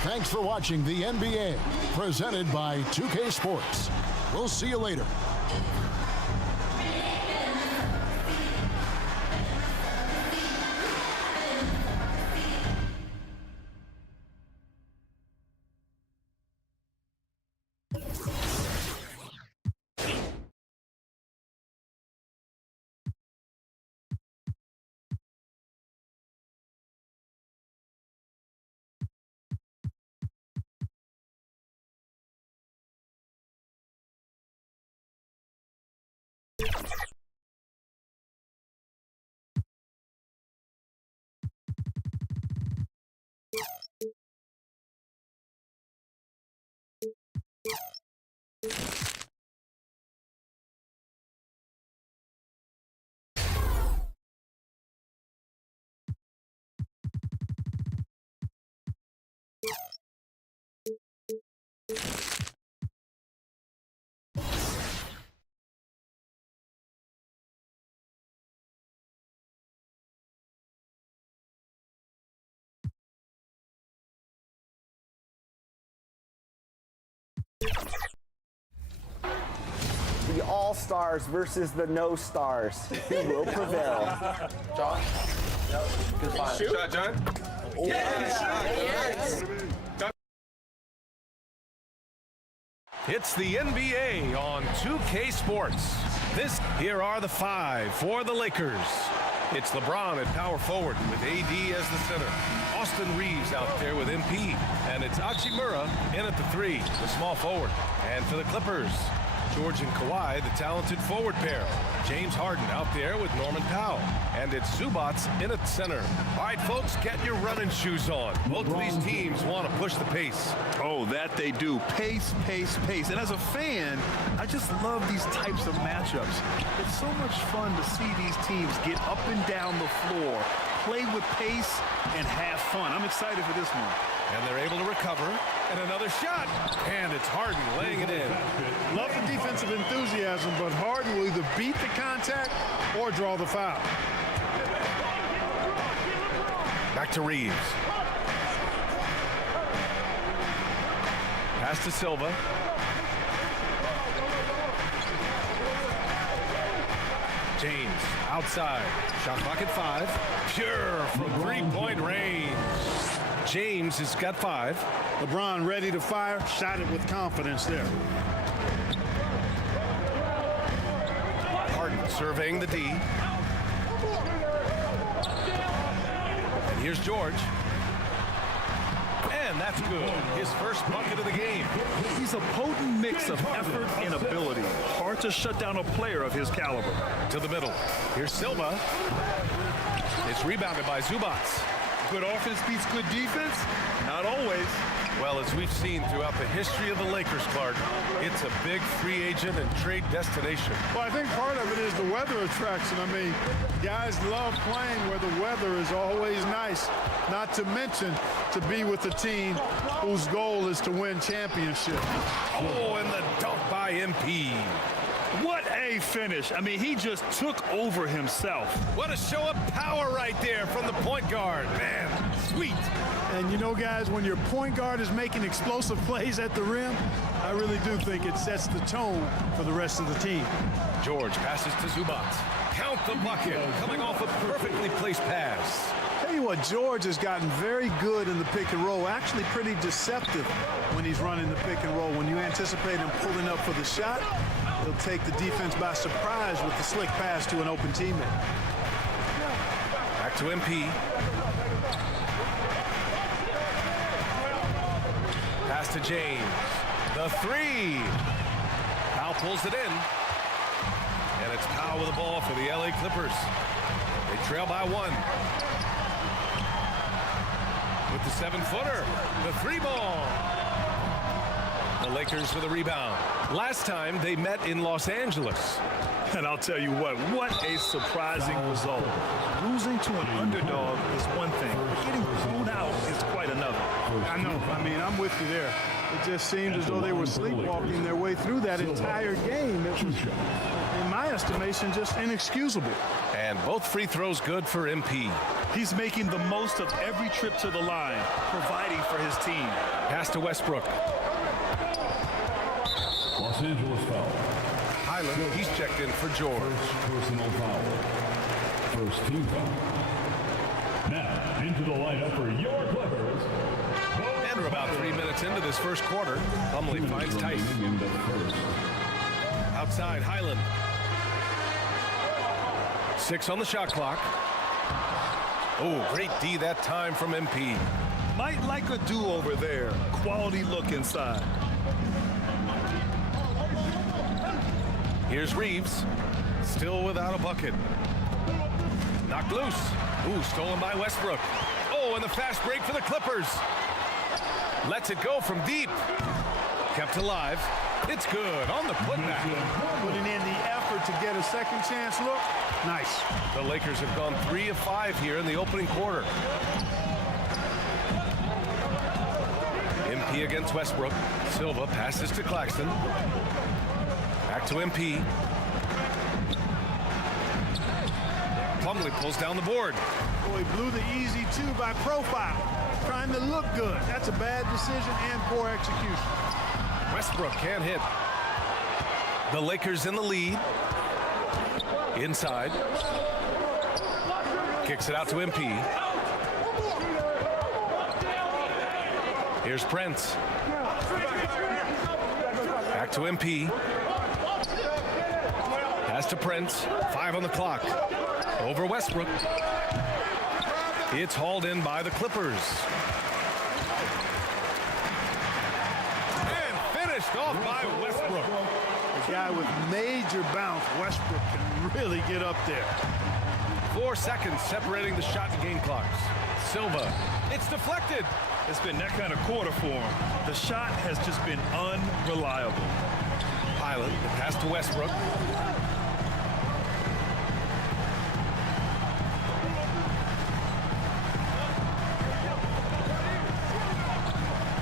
Thanks for watching the NBA, presented by 2K Sports. We'll see you later. The All-Stars versus the No-Stars. Who will prevail? John? Good find. Shot, John? Yes! It's the NBA on 2K Sports. Here are the 5 for the Lakers. It's LeBron at power forward with AD as the center. Austin Reeves out there with MP. And it's Hachimura in at the 3, the small forward. And for the Clippers, George and Kawhi, the talented forward pair. James Harden out there with Norman Powell. And it's Zubats in at center. All right, folks, get your running shoes on. Both of these teams want to push the pace. Oh, that they do. Pace, pace, pace. And as a fan, I just love these types of matchups. It's so much fun to see these teams get up and down the floor, play with pace, and have fun. I'm excited for this one. And they're able to recover. And another shot. And it's Harden laying it in. Love the defensive enthusiasm, but Harden will either beat the contact or draw the foul. Back to Reeves. Pass to Silva. James outside. Shot clock at 5. Pure from three-point range. James has got 5. LeBron ready to fire. Shot it with confidence there. Harden surveying the D. And here's George. And that's good. His first bucket of the game. He's a potent mix of effort and ability. Hard to shut down a player of his caliber. To the middle. Here's Silva. It's rebounded by Zubats. Good offense beats good defense? Not always. Well, as we've seen throughout the history of the Lakers, Clark, it's a big free agent and trade destination. Well, I think part of it is the weather attraction. I mean, guys love playing where the weather is always nice, not to mention to be with a team whose goal is to win championship. Oh, and the dunk by MP. What a finish. I mean, he just took over himself. What a show of power right there from the point guard. Man, sweet. And you know, guys, when your point guard is making explosive plays at the rim, I really do think it sets the tone for the rest of the team. George passes to Zubats. Count the bucket. Coming off a perfectly placed pass. Tell you what, George has gotten very good in the pick and roll, actually pretty deceptive when he's running the pick and roll. When you anticipate him pulling up for the shot, he'll take the defense by surprise with the slick pass to an open teammate. Back to MP. Pass to James. The 3. Powell pulls it in. And it's Powell with the ball for the LA Clippers. They trail by 1. With the 7-footer. The 3-ball. The Lakers with a rebound. Last time they met in Los Angeles. And I'll tell you what a surprising result. Losing to an underdog is one thing. Getting thrown out is quite another. I know. I mean, I'm with you there. It just seemed as though they were sleepwalking their way through that entire game. It was, in my estimation, just inexcusable. And both free throws good for MP. He's making the most of every trip to the line, providing for his team. Pass to Westbrook. Los Angeles foul. Highland, he's checked in for George. First personal foul. First team foul. Now, into the lineup for your Clippers. And we're about 3 minutes into this first quarter. Plumlee finds Tight. Outside, Highland. 6 on the shot clock. Oh, great D that time from MP. Might like a do-over there. Quality look inside. Here's Reeves. Still without a bucket. Knocked loose. Ooh, stolen by Westbrook. Oh, and the fast break for the Clippers. Lets it go from deep. Kept alive. It's good on the putback. Putting in the effort to get a second chance look. Nice. The Lakers have gone 3 of 5 here in the opening quarter. MP MP against Westbrook. Silva passes to Claxton. Back to MP. Plumlee pulls down the board. Boy, blew the easy two by profile. Trying to look good. That's a bad decision and poor execution. Westbrook can't hit. The Lakers in the lead. Inside. Kicks it out to MP. Here's Prince. Back to MP. Pass to Prince. 5 on the clock. Over Westbrook. It's hauled in by the Clippers. And finished off by Westbrook. A guy with major bounce, Westbrook, can really get up there. 4 seconds separating the shot and game clocks. Silva. It's deflected. It's been that kind of quarter for him. The shot has just been unreliable. Pilot, the pass to Westbrook.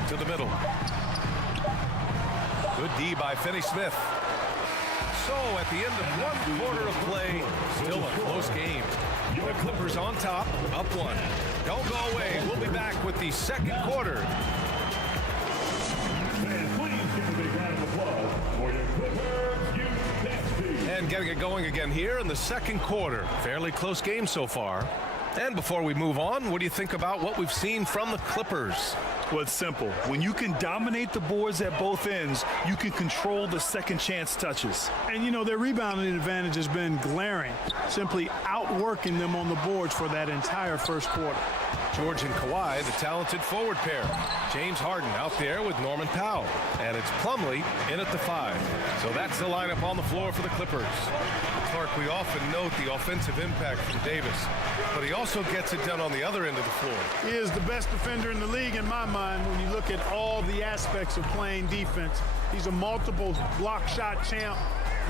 To the middle. Good D by Finney-Smith. So at the end of 1 quarter of play, still a close game. The Clippers on top, up 1. Don't go away. We'll be back with the second quarter. And please give a big round of applause for your Clippers, And getting it going again here in the second quarter. Fairly close game so far. And before we move on, what do you think about what we've seen from the Clippers? Well, it's simple. When you can dominate the boards at both ends, you can control the second chance touches. And, you know, their rebounding advantage has been glaring, simply outworking them on the boards for that entire first quarter. George and Kawhi, the talented forward pair. James Harden out there with Norman Powell. And it's Plumlee in at the 5. So that's the lineup on the floor for the Clippers. Clark, we often note the offensive impact from Davis, but he also gets it done on the other end of the floor. He is the best defender in the league in my mind when you look at all the aspects of playing defense. He's a multiple block shot champ.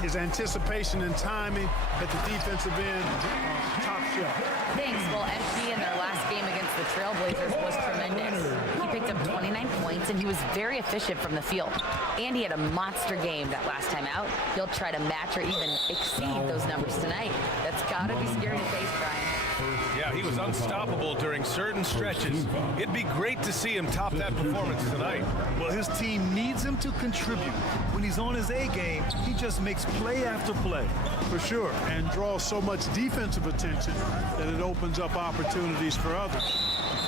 His anticipation and timing at the defensive end, top shelf. Thanks. Well, MP in their last game against the Trailblazers was tremendous. He picked up 29 points, and he was very efficient from the field. And he had a monster game that last time out. He'll try to match or even exceed those numbers tonight. That's got to be scary to face, Brian. Yeah, he was unstoppable during certain stretches. It'd be great to see him top that performance tonight. Well, his team needs him to contribute. When he's on his A game, he just makes play after play. For sure, and draws so much defensive attention that it opens up opportunities for others.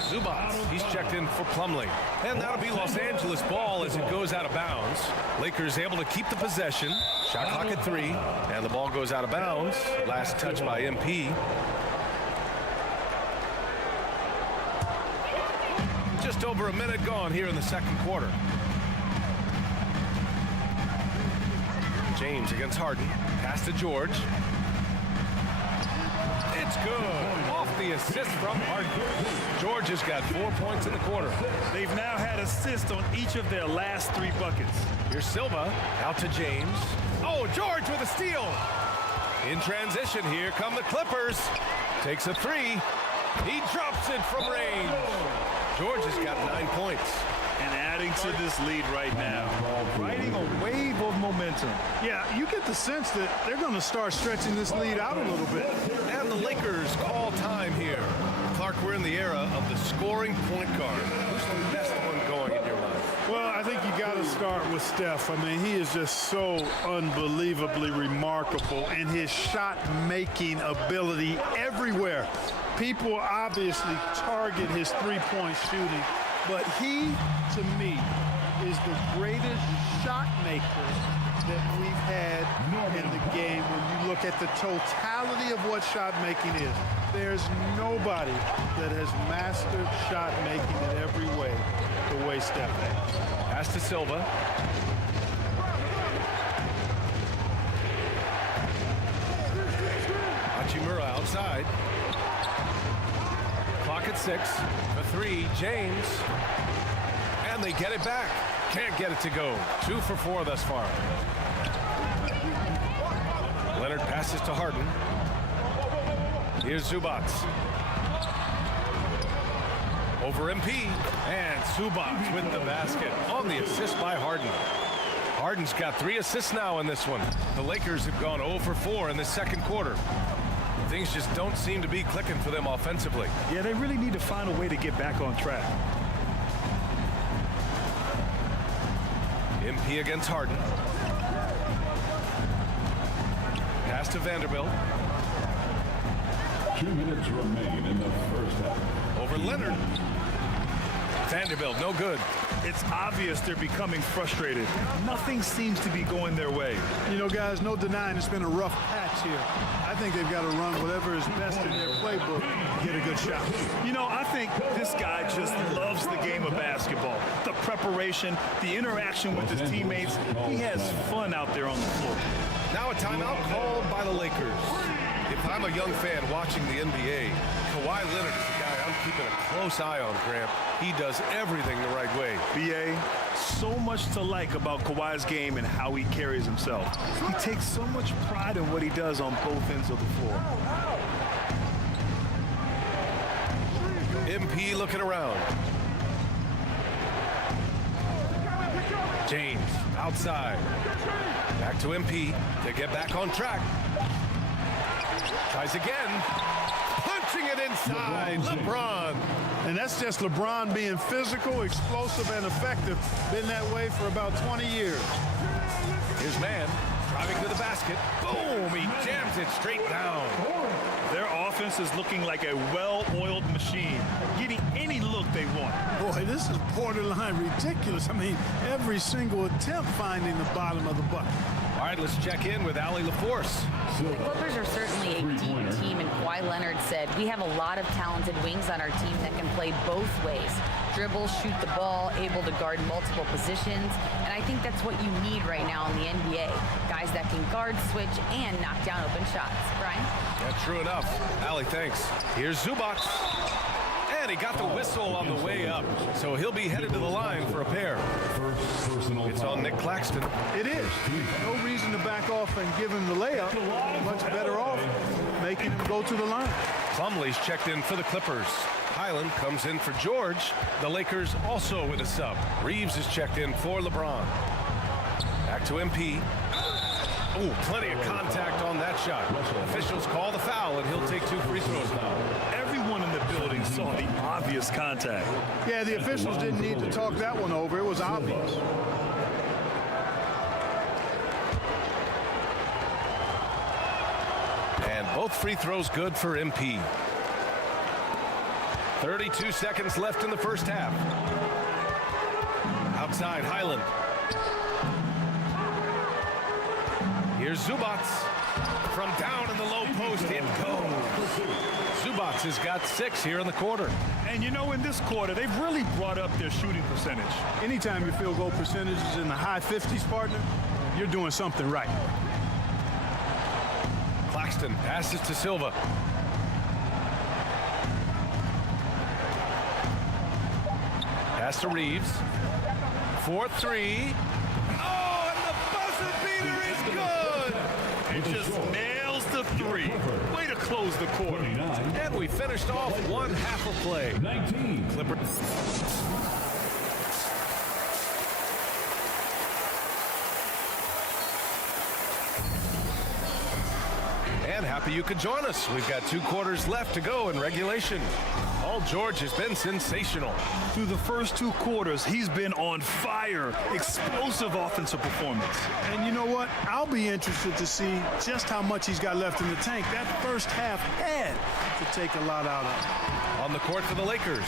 Zubac, he's checked in for Plumlee. And that'll be Los Angeles ball as it goes out of bounds. Lakers able to keep the possession. Shot clock at 3, and the ball goes out of bounds. Last touch by MP. Just over a minute gone here in the second quarter. James against Harden. Pass to George. It's good. Off the assist from Harden. George has got 4 points in the quarter. They've now had assists on each of their last 3 buckets. Here's Silva out to James. Oh, George with a steal. In transition, here come the Clippers. Takes a 3. He drops it from range. George has got 9 points. And adding to this lead right now, riding a wave of momentum. Yeah, you get the sense that they're going to start stretching this lead out a little bit. And the Lakers call time here. Clark, we're in the era of the scoring point guard. Who's the best one going in your mind? Well, I think you got to start with Steph. I mean, he is just so unbelievably remarkable in his shot-making ability everywhere. People obviously target his three-point shooting, but he, to me, is the greatest shot maker that we've had in the game when you look at the totality of what shot making is. There's nobody that has mastered shot making in every way the way Steph has. Pass to Silva. Hachimura outside. Clock at 6. The 3, James. And they get it back. Can't get it to go. 2 for 4 thus far. Leonard passes to Harden. Here's Zubac. Over MP. And Zubac with the basket on the assist by Harden. Harden's got 3 assists now in this one. The Lakers have gone 0 for 4 in the second quarter. Things just don't seem to be clicking for them offensively. Yeah, they really need to find a way to get back on track. MP against Harden. Pass to Vanderbilt. 2 minutes remain in the first half. Over Leonard. Vanderbilt, no good. It's obvious they're becoming frustrated. Nothing seems to be going their way. You know, guys, no denying it's been a rough patch here. I think they've got to run whatever is best in their playbook to get a good shot. You know, I think this guy just loves the game of basketball. The preparation, the interaction with his teammates. He has fun out there on the floor. Now a timeout called by the Lakers. If I'm a young fan watching the NBA, Kawhi Leonard is the guy I'm keeping a close eye on, Graham. He does everything the right way. BA, so much to like about Kawhi's game and how he carries himself. He takes so much pride in what he does on both ends of the floor. MP looking around. James outside. Back to MP to get back on track. Tries again. Punching it inside. LeBron. And that's just LeBron being physical, explosive, and effective. Been that way for about 20 years. His man driving to the basket. Boom! He jams it straight down. Their offense is looking like a well-oiled machine, getting any look they want. Boy, this is borderline ridiculous. I mean, every single attempt finding the bottom of the bucket. All right, let's check in with Allie LaForce. The Clippers are certainly a deep team, and Kawhi Leonard said, we have a lot of talented wings on our team that can play both ways. Dribble, shoot the ball, able to guard multiple positions, and I think that's what you need right now in the NBA. Guys that can guard, switch, and knock down open shots. Brian? Yeah, true enough. Allie, thanks. Here's Zubac. And he got the whistle on the way up, so he'll be headed to the line for a pair. It's on Nick Claxton. It is. No reason to back off and give him the layup. Much better off making him go to the line. Plumlee's checked in for the Clippers. Highland comes in for George. The Lakers also with a sub. Reeves is checked in for LeBron. Back to MP. Oh, plenty of contact on that shot. Officials call the foul, and he'll take 2 free throws now. Everyone in the building saw the obvious contact. Yeah, the officials didn't need to talk that one over. It was obvious. And both free throws good for MP. 32 seconds left in the first half. Outside, Highland. Here's Zubac. From down in the low post, it goes. Zubac has got 6 here in the quarter. And you know, in this quarter, they've really brought up their shooting percentage. Anytime your field goal percentage is in the high 50s, partner, you're doing something right. Claxton passes to Silva. Pass to Reeves. 4-3. Oh, and the buzzer beater is good. It just nails the 3. Way to close the quarter. And we finished off one half of play. 19. Clippers. And happy you could join us. We've got 2 quarters left to go in regulation. Paul George has been sensational. Through the first 2 quarters, he's been on fire. Explosive offensive performance. And you know what? I'll be interested to see just how much he's got left in the tank. That first half had to take a lot out of it. On the court for the Lakers,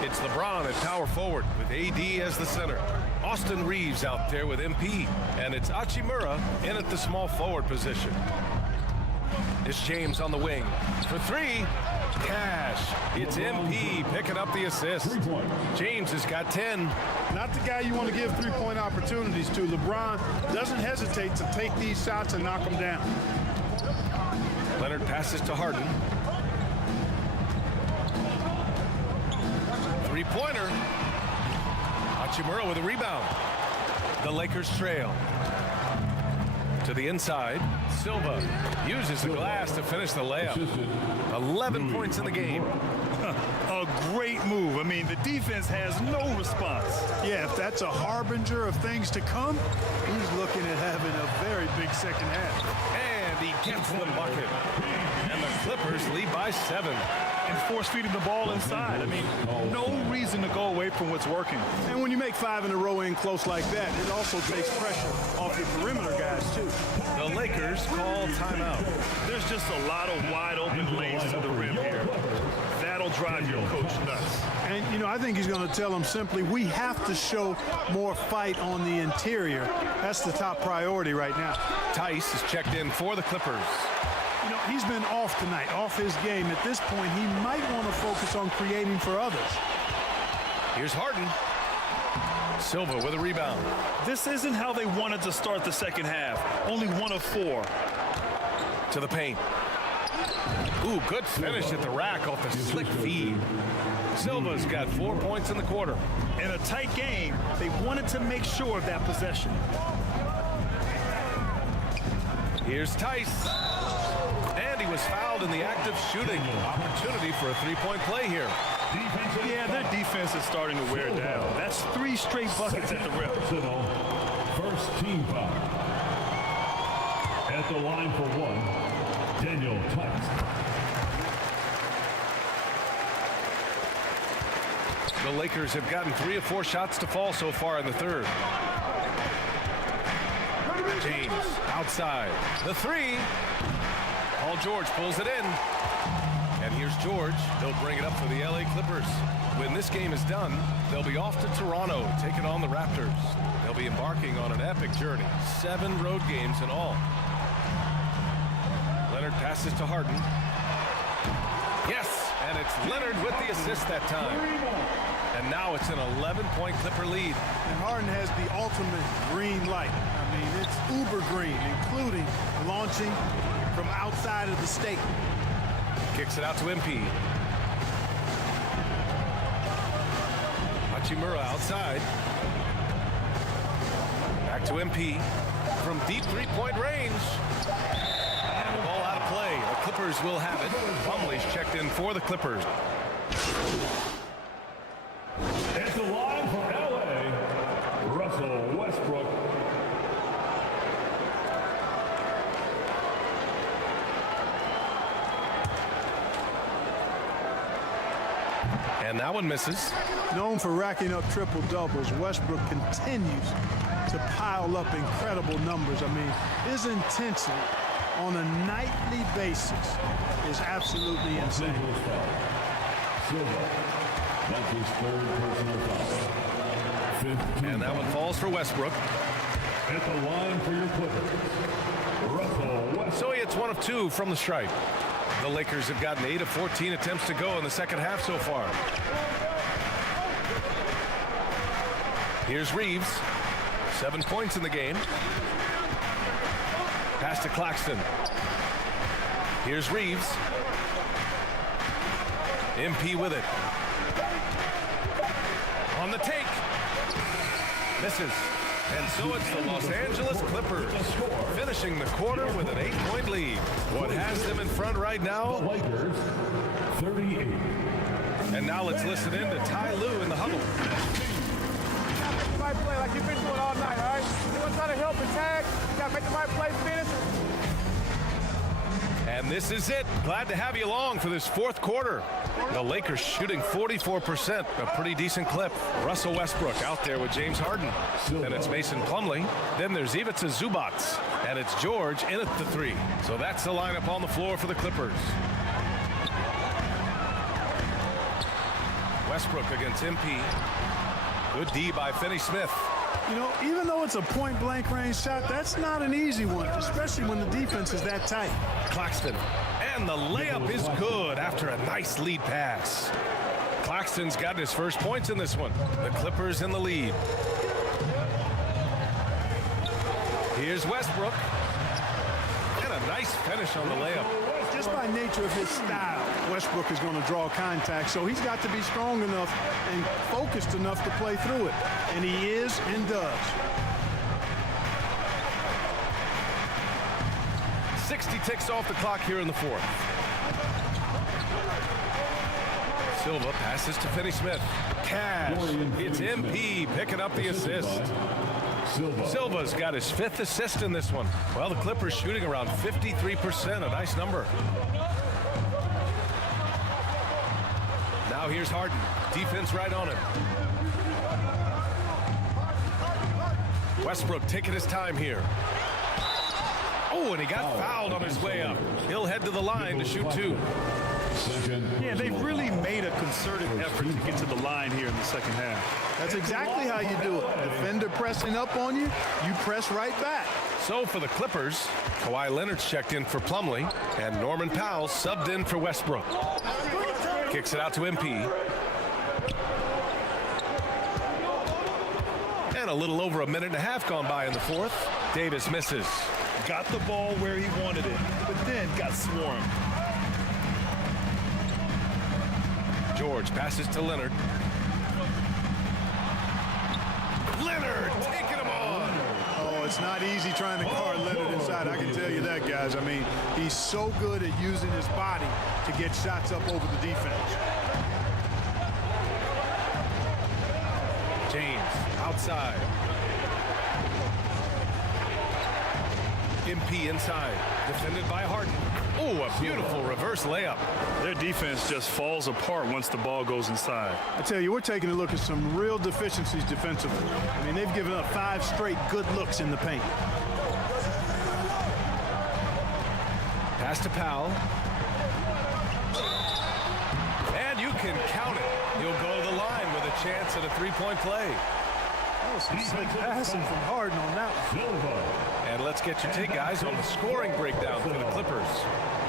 it's LeBron at power forward with AD as the center. Austin Reeves out there with MP. And it's Hachimura in at the small forward position. It's James on the wing for 3. Cash. It's MP picking up the assist. James has got 10. Not the guy you want to give 3-point opportunities to. LeBron doesn't hesitate to take these shots and knock them down. Leonard passes to Harden. 3-pointer. Hachimura with a rebound. The Lakers trail. To the inside, Silva uses the glass to finish the layup. 11 points in the game. A a great move. I mean, the defense has no response. Yeah, if that's a harbinger of things to come, he's looking at having a very big second half. And he gets the bucket. And the Clippers lead by 7. And force feeding the ball inside. I mean, no reason to go away from what's working. And when you make 5 in a row in close like that, it also takes pressure off your perimeter guys, too. The Lakers call timeout. There's just a lot of wide open lanes to the rim here. That'll drive your coach nuts. And, you know, I think he's going to tell them simply, we have to show more fight on the interior. That's the top priority right now. Tice is checked in for the Clippers. You know, he's been off tonight, off his game. At this point, he might want to focus on creating for others. Here's Harden. Silva with a rebound. This isn't how they wanted to start the second half. Only 1 of 4. To the paint. Ooh, good finish at the rack off the slick feed. Silva's got 4 points in the quarter. In a tight game, they wanted to make sure of that possession. Here's Tice. And he was fouled in the act of shooting. Opportunity for a three-point play here. Yeah, their defense is starting to wear down. That's 3 straight buckets at the rim. First team foul. At the line for 1, Daniel Tice. The Lakers have gotten 3 of 4 shots to fall so far in the third. James outside. The 3. Paul George pulls it in. And here's George. He'll bring it up for the LA Clippers. When this game is done, they'll be off to Toronto, taking on the Raptors. They'll be embarking on an epic journey. 7 road games in all. Leonard passes to Harden. Yes, and it's Leonard with the assist that time. And now it's an 11-point Clipper lead. And Harden has the ultimate green light. I mean, it's uber green, including launching from outside of the state. Kicks it out to MP. Hachimura outside. Back to MP. From deep three-point range. And the ball out of play. The Clippers will have it. Plumlee's checked in for the Clippers. At the line for LA, Russell Westbrook. And that one misses. Known for racking up triple-doubles, Westbrook continues to pile up incredible numbers. I mean, his intensity on a nightly basis is absolutely insane. That's his 3rd personal foul. And that one falls for Westbrook. At the line for your Clippers, Russell Westbrook. So he hits 1 of 2 from the stripe. The Lakers have gotten 8 of 14 attempts to go in the second half so far. Here's Reeves. 7 points in the game. Pass to Claxton. Here's Reeves. MP with it. On the take. Misses. And so it's the Los Angeles Clippers finishing the quarter with an 8-point lead. What has them in front right now? Lakers, 38. And now let's listen in to Ty Lue in the huddle. Make the right play like you've been doing all night, all right? You want to try to help and tag, you got to make the right play, finish. And this is it. Glad to have you along for this 4th quarter. The Lakers shooting 44%, a pretty decent clip. Russell Westbrook out there with James Harden. Then it's Mason Plumlee. Then there's Ivica Zubac. And it's George in at the 3. So that's the lineup on the floor for the Clippers. Westbrook against MP. Good D by Finney-Smith. You know, even though it's a point-blank range shot, that's not an easy one, especially when the defense is that tight. Claxton. And the layup is good after a nice lead pass. Claxton's gotten his first points in this one. The Clippers in the lead. Here's Westbrook. And a nice finish on the layup. Just by nature of his style, Westbrook is going to draw contact, so he's got to be strong enough and focused enough to play through it. And he is and does. 60 ticks off the clock here in the 4th. Silva passes to Finney-Smith. Cash. It's MP picking up the assist. Silva's got his 5th assist in this one. Well, the Clippers shooting around 53%, a nice number. Now here's Harden. Defense right on him. Westbrook taking his time here. Oh, and he got fouled on his way up. He'll head to the line to shoot 2. Yeah, they've really made a concerted effort to get to the line here in the second half. That's exactly how you do it. Defender pressing up on you, you press right back. So for the Clippers, Kawhi Leonard's checked in for Plumlee, and Norman Powell subbed in for Westbrook. Kicks it out to MP. And a little over a minute and a half gone by in the 4th. Davis misses. Got the ball where he wanted it, but then got swarmed. George passes to Leonard. Leonard taking him on. Oh, it's not easy trying to guard Leonard inside. I can tell you that, guys. I mean, he's so good at using his body to get shots up over the defense. James outside. MP inside. Defended by Harden. Oh, a beautiful reverse layup. Their defense just falls apart once the ball goes inside. I tell you, we're taking a look at some real deficiencies defensively. I mean, they've given up 5 straight good looks in the paint. Pass to Powell. And you can count it. He'll go to the line with a chance at a 3-point play. That was some slick passing from Harden on that one. And let's get your take, guys, on the scoring breakdown for the Clippers.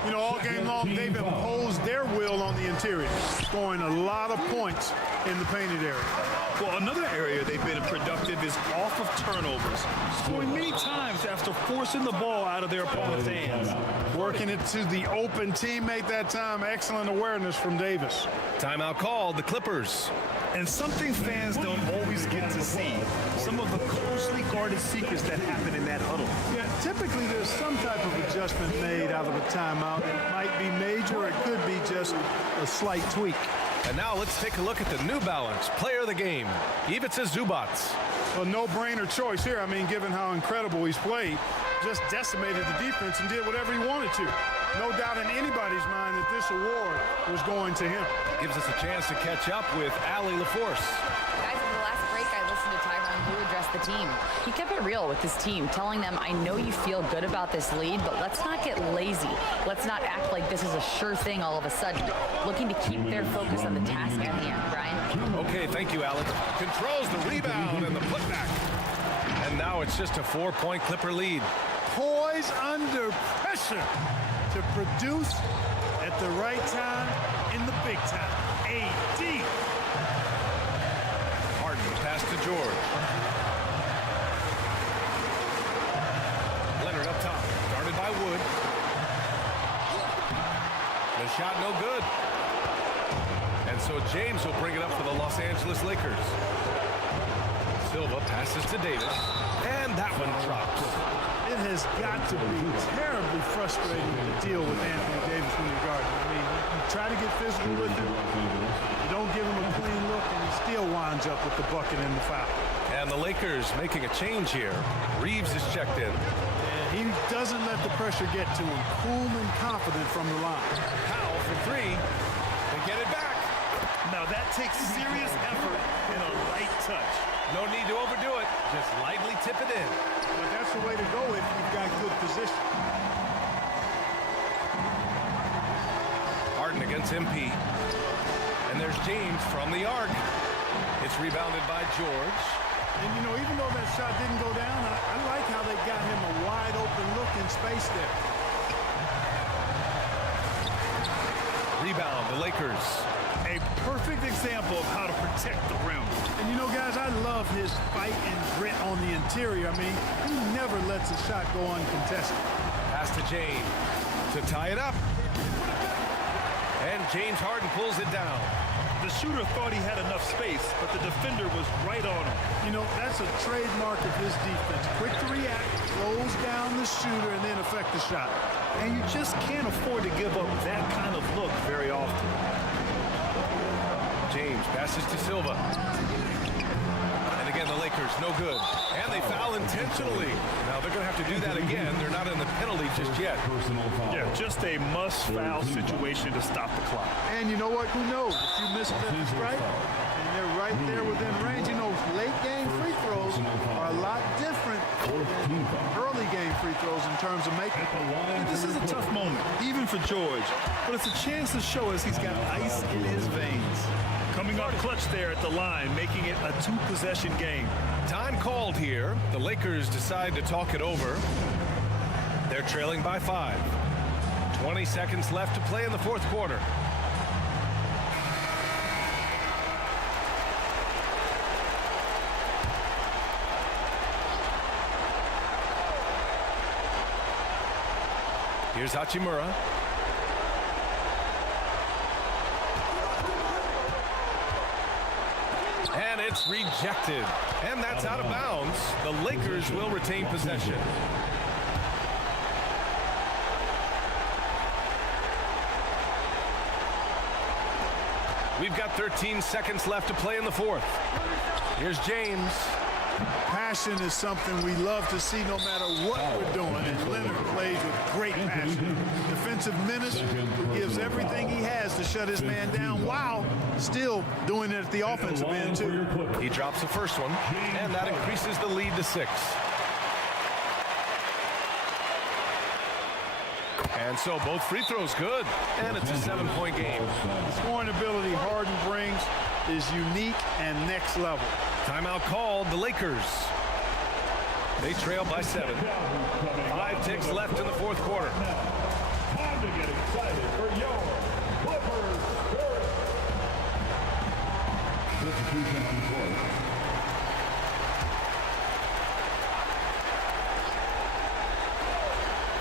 You know, all game long, they've imposed their will on the interior, scoring a lot of points in the painted area. Well, another area they've been productive is off of turnovers, scoring many times after forcing the ball out of their opponent's hands. Working it to the open teammate that time. Excellent awareness from Davis. Timeout called, the Clippers. And something fans don't always get to see, some of the closely guarded secrets that happen in that huddle. Yeah, typically there's some type of adjustment made out of a timeout. It might be major, or it could be just a slight tweak. And now let's take a look at the New Balance player of the game, Ivica Zubac. A no-brainer choice here. I mean, given how incredible he's played, just decimated the defense and did whatever he wanted to. No doubt in anybody's mind that this award was going to him. Gives us a chance to catch up with Allie LaForce. Guys, over the last break, I listened to Tyronn Lue address the team. He kept it real with his team, telling them, I know you feel good about this lead, but let's not get lazy. Let's not act like this is a sure thing all of a sudden. Looking to keep their focus on the task at hand, Brian. Okay, thank you, Alex. Controls the rebound and the putback. And now it's just a 4-point Clipper lead. Poise under pressure to produce at the right time in the big time. AD. Harden pass to George. Leonard up top, guarded by Wood. The shot no good. And so James will bring it up for the Los Angeles Lakers. Silva passes to Davis, and that one drops. It has got to be terribly frustrating to deal with Anthony Davis when you're guarding. I mean, you try to get physical with him, you don't give him a clean look, and he still winds up with the bucket and the foul. And the Lakers making a change here. Reeves is checked in. And he doesn't let the pressure get to him. Cool and confident from the line. Powell for 3. They get it back. Now that takes serious effort and a light touch. No need to overdo it. Just lightly tip it in. But that's the way to go if you've got good position. Harden against MP. And there's James from the arc. It's rebounded by George. And, you know, even though that shot didn't go down, I like how they got him a wide open look in space there. Rebound, the Lakers. A perfect example of how to protect the rim. And you know, guys, I love his fight and grit on the interior. I mean, he never lets a shot go uncontested. Pass to James to tie it up. And James Harden pulls it down. The shooter thought he had enough space, but the defender was right on him. You know, that's a trademark of his defense. Quick to react, close down the shooter, and then affect the shot. And you just can't afford to give up that kind of look very often. James passes to Silva. And again, the Lakers, no good. And they foul intentionally. Now, they're going to have to do that again. They're not in the penalty just yet. Yeah, just a must-foul situation to stop the clock. And you know what? Who knows? If you miss the strike, and they're right there within range. You know, late-game free throws are a lot different than early-game free throws in terms of making. This is a tough moment, even for George. But it's a chance to show us he's got ice in his veins. Coming up clutch there at the line, making it a two-possession game. Time called here. The Lakers decide to talk it over. They're trailing by 5. 20 seconds left to play in the fourth quarter. Here's Hachimura. And it's rejected. And that's out of bounds. The Lakers will retain possession. We've got 13 seconds left to play in the fourth. Here's James. Passion is something we love to see no matter what we're doing, and Leonard plays with great passion. Defensive menace who gives everything he has to shut his man down while still doing it at the offensive end, too. He drops the first one, and that increases the lead to 6. And so both free throws good, and it's a 7-point game. Scoring ability Harden brings is unique and next level. Timeout called, the Lakers. They trail by 7. 5 ticks left in the fourth quarter. Time to get excited for your Clippers.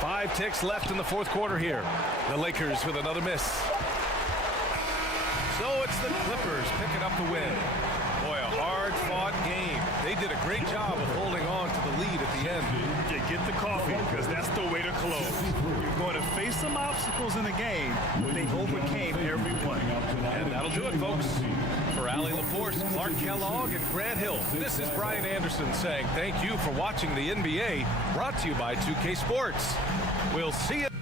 Five ticks left in the fourth quarter here. The Lakers with another miss. So it's the Clippers picking up the win. Boy, a hard-fought game. They did a great job of holding on to the lead at the end. Yeah, get the coffee, because that's the way to close. You're going to face some obstacles in the game, but they overcame every one. And that'll do it, folks. For Allie LaForce, Clark Kellogg, and Grant Hill, this is Brian Anderson saying thank you for watching the NBA, brought to you by 2K Sports. We'll see you.